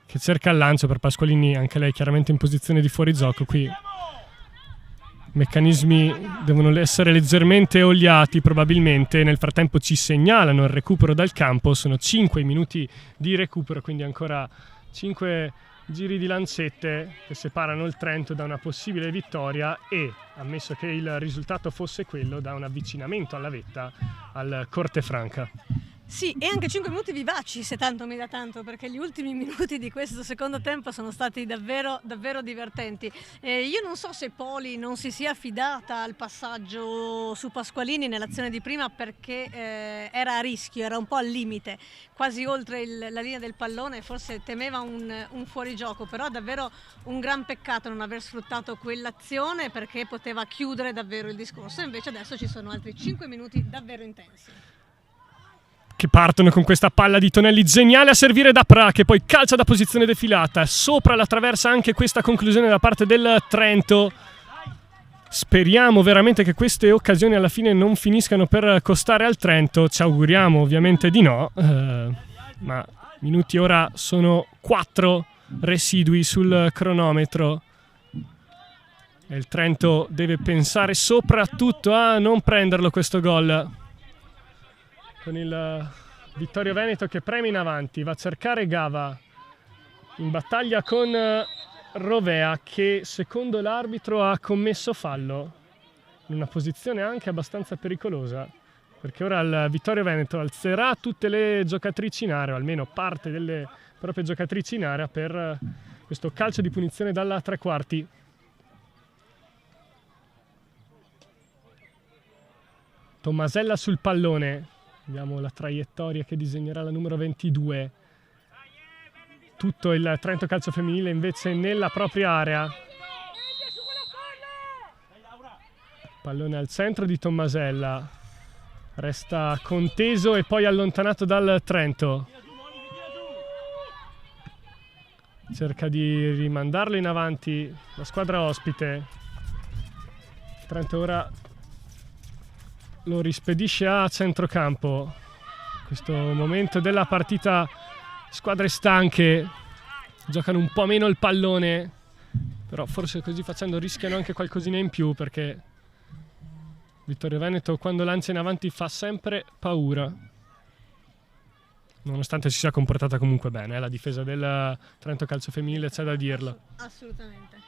che cerca il lancio per Pasqualini, anche lei chiaramente in posizione di fuorigioco. Qui meccanismi devono essere leggermente oliati probabilmente. Nel frattempo ci segnalano il recupero dal campo, sono 5 minuti di recupero, quindi ancora 5 giri di lancette che separano il Trento da una possibile vittoria e, ammesso che il risultato fosse quello, da un avvicinamento alla vetta al Cortefranca. Sì, e anche 5 minuti vivaci, se tanto mi dà tanto, perché gli ultimi minuti di questo secondo tempo sono stati davvero, davvero divertenti. Io non so se Poli non si sia affidata al passaggio su Pasqualini nell'azione di prima perché era a rischio, era un po' al limite, quasi oltre la linea del pallone, forse temeva un fuorigioco, però davvero un gran peccato non aver sfruttato quell'azione perché poteva chiudere davvero il discorso. Invece adesso ci sono altri 5 minuti davvero intensi, che partono con questa palla di Tonelli geniale a servire da Pra, che poi calcia da posizione defilata. Sopra la traversa anche questa conclusione da parte del Trento. Speriamo veramente che queste occasioni alla fine non finiscano per costare al Trento. Ci auguriamo ovviamente di no, ma minuti ora sono 4 residui sul cronometro. E il Trento deve pensare soprattutto a non prenderlo questo gol, con il Vittorio Veneto che preme in avanti, va a cercare Gava in battaglia con Rovea, che secondo l'arbitro ha commesso fallo in una posizione anche abbastanza pericolosa, perché ora il Vittorio Veneto alzerà tutte le giocatrici in area, o almeno parte delle proprie giocatrici in area, per questo calcio di punizione dalla 3/4. Tommasella sul pallone. Vediamo la traiettoria che disegnerà la numero 22. Tutto il Trento Calcio Femminile invece nella propria area. Pallone al centro di Tommasella. Resta conteso e poi allontanato dal Trento. Cerca di rimandarlo in avanti la squadra ospite. Trento ora lo rispedisce a centrocampo. In questo momento della partita squadre stanche, giocano un po' meno il pallone, però forse così facendo rischiano anche qualcosina in più, perché Vittorio Veneto quando lancia in avanti fa sempre paura, nonostante si sia comportata comunque bene. La difesa del Trento Calcio Femminile, c'è da dirlo. Assolutamente.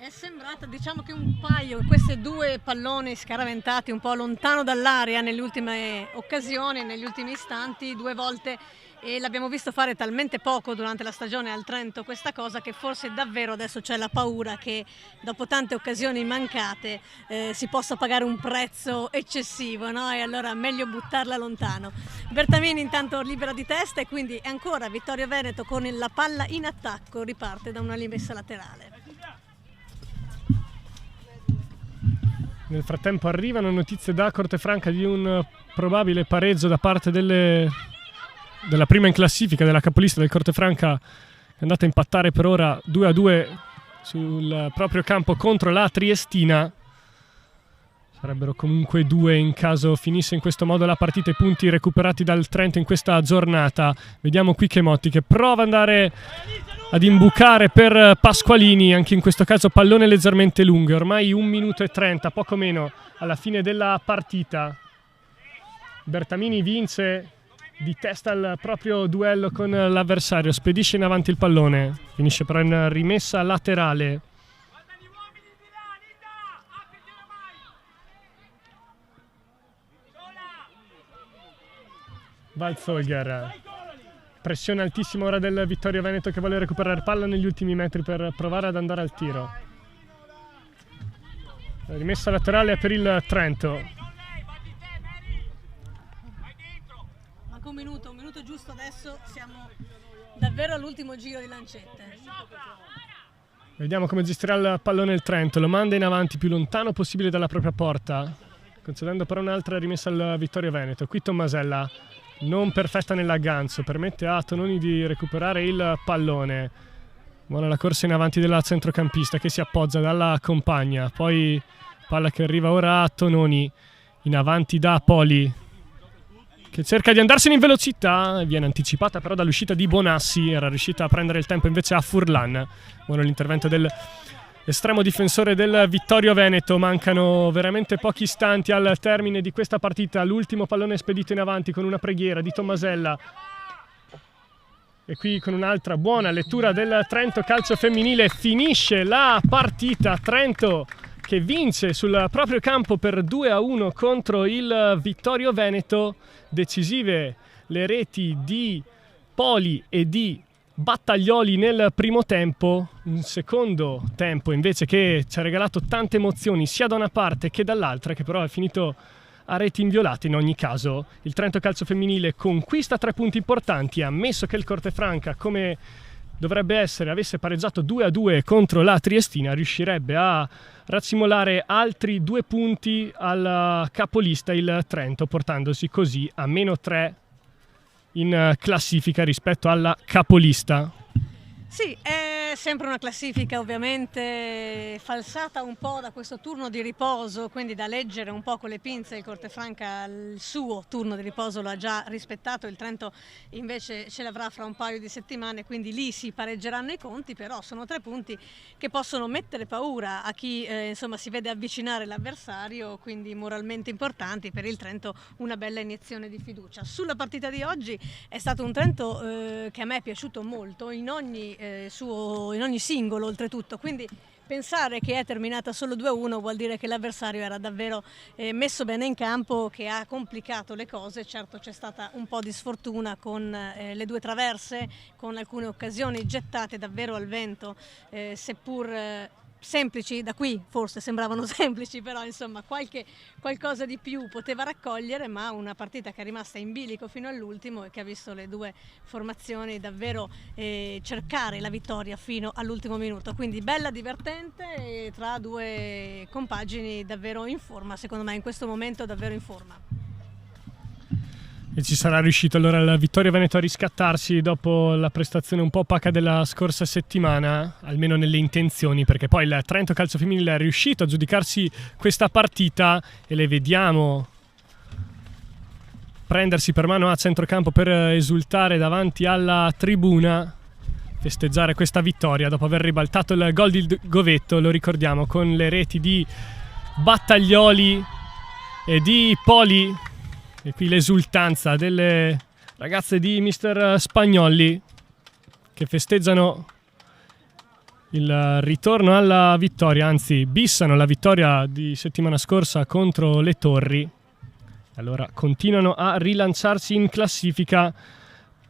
È sembrata, diciamo che un paio, questi 2 palloni scaraventati un po' lontano dall'area nelle ultime occasioni, negli ultimi istanti, 2 volte, e l'abbiamo visto fare talmente poco durante la stagione al Trento questa cosa, che forse davvero adesso c'è la paura che dopo tante occasioni mancate si possa pagare un prezzo eccessivo, no? E allora meglio buttarla lontano. Bertamini intanto libera di testa e quindi ancora Vittorio Veneto con la palla in attacco, riparte da una rimessa laterale. Nel frattempo arrivano notizie da Cortefranca di un probabile pareggio da parte della prima in classifica, della capolista del Cortefranca, che è andata a impattare per ora 2-2 sul proprio campo contro la Triestina. Sarebbero comunque 2 in caso finisse in questo modo la partita, i punti recuperati dal Trento in questa giornata. Vediamo qui Chemotti che prova ad andare ad imbucare per Pasqualini, anche in questo caso pallone leggermente lungo. Ormai 1 minuto e 30, poco meno alla fine della partita. Bertamini vince di testa il proprio duello con l'avversario, spedisce in avanti il pallone, finisce però in rimessa laterale. Waldsolger. Pressione altissima ora del Vittorio Veneto che vuole recuperare palla negli ultimi metri per provare ad andare al tiro. Rimessa laterale per il Trento. Manca un minuto giusto adesso, siamo davvero all'ultimo giro di lancette. Vediamo come gestirà il pallone il Trento, lo manda in avanti più lontano possibile dalla propria porta, concedendo però un'altra rimessa al Vittorio Veneto. Qui Tommasella non perfetta nell'agganzo, permette a Tononi di recuperare il pallone. Buona la corsa in avanti della centrocampista che si appoggia dalla compagna, poi palla che arriva ora a Tononi, in avanti da Poli che cerca di andarsene in velocità, viene anticipata però dall'uscita di Bonassi, era riuscita a prendere il tempo invece a Furlan. Buono l'intervento dell'estremo difensore del Vittorio Veneto, mancano veramente pochi istanti al termine di questa partita, l'ultimo pallone spedito in avanti con una preghiera di Tommasella. E qui con un'altra buona lettura del Trento calcio femminile finisce la partita. Trento che vince sul proprio campo per 2-1 contro il Vittorio Veneto. Decisive le reti di Poli e di Battaglioli nel primo tempo, un secondo tempo invece che ci ha regalato tante emozioni sia da una parte che dall'altra, che però è finito a reti inviolate. In ogni caso il Trento calcio femminile conquista 3 punti importanti, ammesso che il Cortefranca, come dovrebbe essere, avesse pareggiato 2-2 contro la Triestina, riuscirebbe a raccimolare altri 2 punti al capolista il Trento, portandosi così a -3 in classifica rispetto alla capolista. Sì, è sempre una classifica ovviamente falsata un po' da questo turno di riposo, quindi da leggere un po' con le pinze. Il Cortefranca il suo turno di riposo lo ha già rispettato, il Trento invece ce l'avrà fra un paio di settimane, quindi lì si pareggeranno i conti, però sono 3 punti che possono mettere paura a chi insomma si vede avvicinare l'avversario, quindi moralmente importanti per il Trento, una bella iniezione di fiducia. Sulla partita di oggi è stato un Trento che a me è piaciuto molto in ogni singolo oltretutto, quindi pensare che è terminata solo 2-1 vuol dire che l'avversario era davvero messo bene in campo, che ha complicato le cose. Certo c'è stata un po' di sfortuna con le 2 traverse, con alcune occasioni gettate davvero al vento, seppur semplici, da qui forse sembravano semplici, però insomma qualcosa di più poteva raccogliere, ma una partita che è rimasta in bilico fino all'ultimo e che ha visto le 2 formazioni davvero cercare la vittoria fino all'ultimo minuto, quindi bella, divertente, tra 2 compagini davvero in forma, secondo me in questo momento davvero in forma. E ci sarà riuscito allora il Vittorio Veneto a riscattarsi dopo la prestazione un po' opaca della scorsa settimana, almeno nelle intenzioni, perché poi il Trento calcio femminile è riuscito a giudicarsi questa partita e le vediamo prendersi per mano a centrocampo per esultare davanti alla tribuna, festeggiare questa vittoria dopo aver ribaltato il gol di Govetto, lo ricordiamo, con le reti di Battaglioli e di Poli. E qui l'esultanza delle ragazze di Mister Spagnoli che festeggiano il ritorno alla vittoria, anzi bissano la vittoria di settimana scorsa contro le Torri. Allora continuano a rilanciarsi in classifica,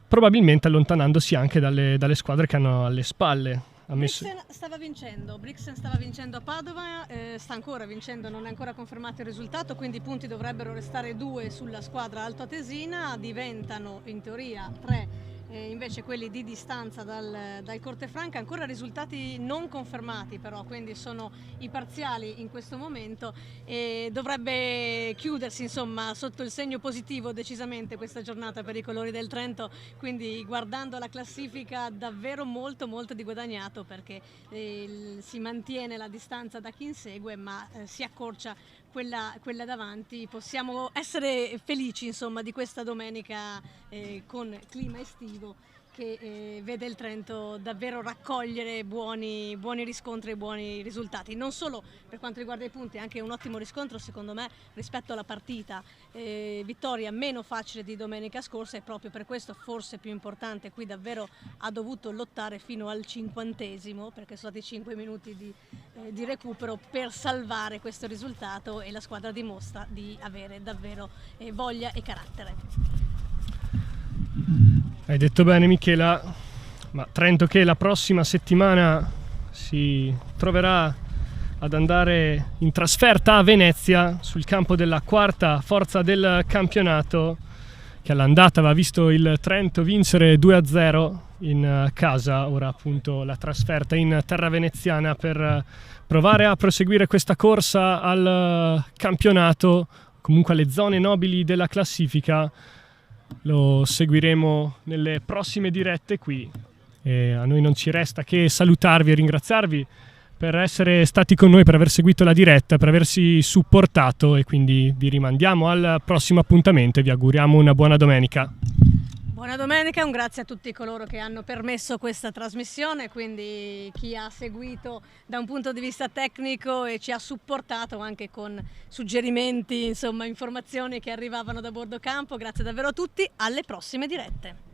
probabilmente allontanandosi anche dalle squadre che hanno alle spalle. Brixen stava vincendo a Padova, sta ancora vincendo, non è ancora confermato il risultato, quindi i punti dovrebbero restare 2 sulla squadra altoatesina, diventano in teoria 3 invece quelli di distanza dal Cortefranca, ancora risultati non confermati però, quindi sono i parziali in questo momento, e dovrebbe chiudersi insomma sotto il segno positivo decisamente questa giornata per i colori del Trento, quindi guardando la classifica davvero molto di guadagnato, perché si mantiene la distanza da chi insegue ma si accorcia quella davanti. Possiamo essere felici insomma di questa domenica con clima estivo che vede il Trento davvero raccogliere buoni riscontri e buoni risultati, non solo per quanto riguarda i punti, anche un ottimo riscontro secondo me rispetto alla partita, vittoria meno facile di domenica scorsa, e proprio per questo forse più importante, qui davvero ha dovuto lottare fino al 50°, perché sono stati 5 minuti di recupero per salvare questo risultato, e la squadra dimostra di avere davvero voglia e carattere. Hai detto bene Michela, ma Trento che la prossima settimana si troverà ad andare in trasferta a Venezia sul campo della quarta forza del campionato, che all'andata aveva visto il Trento vincere 2-0 in casa. Ora appunto la trasferta in terra veneziana per provare a proseguire questa corsa al campionato, comunque alle zone nobili della classifica. Lo seguiremo nelle prossime dirette qui e a noi non ci resta che salutarvi e ringraziarvi per essere stati con noi, per aver seguito la diretta, per aversi supportato, e quindi vi rimandiamo al prossimo appuntamento e vi auguriamo una buona domenica. Buona domenica, un grazie a tutti coloro che hanno permesso questa trasmissione, quindi chi ha seguito da un punto di vista tecnico e ci ha supportato anche con suggerimenti, insomma informazioni che arrivavano da bordo campo. Grazie davvero a tutti, alle prossime dirette.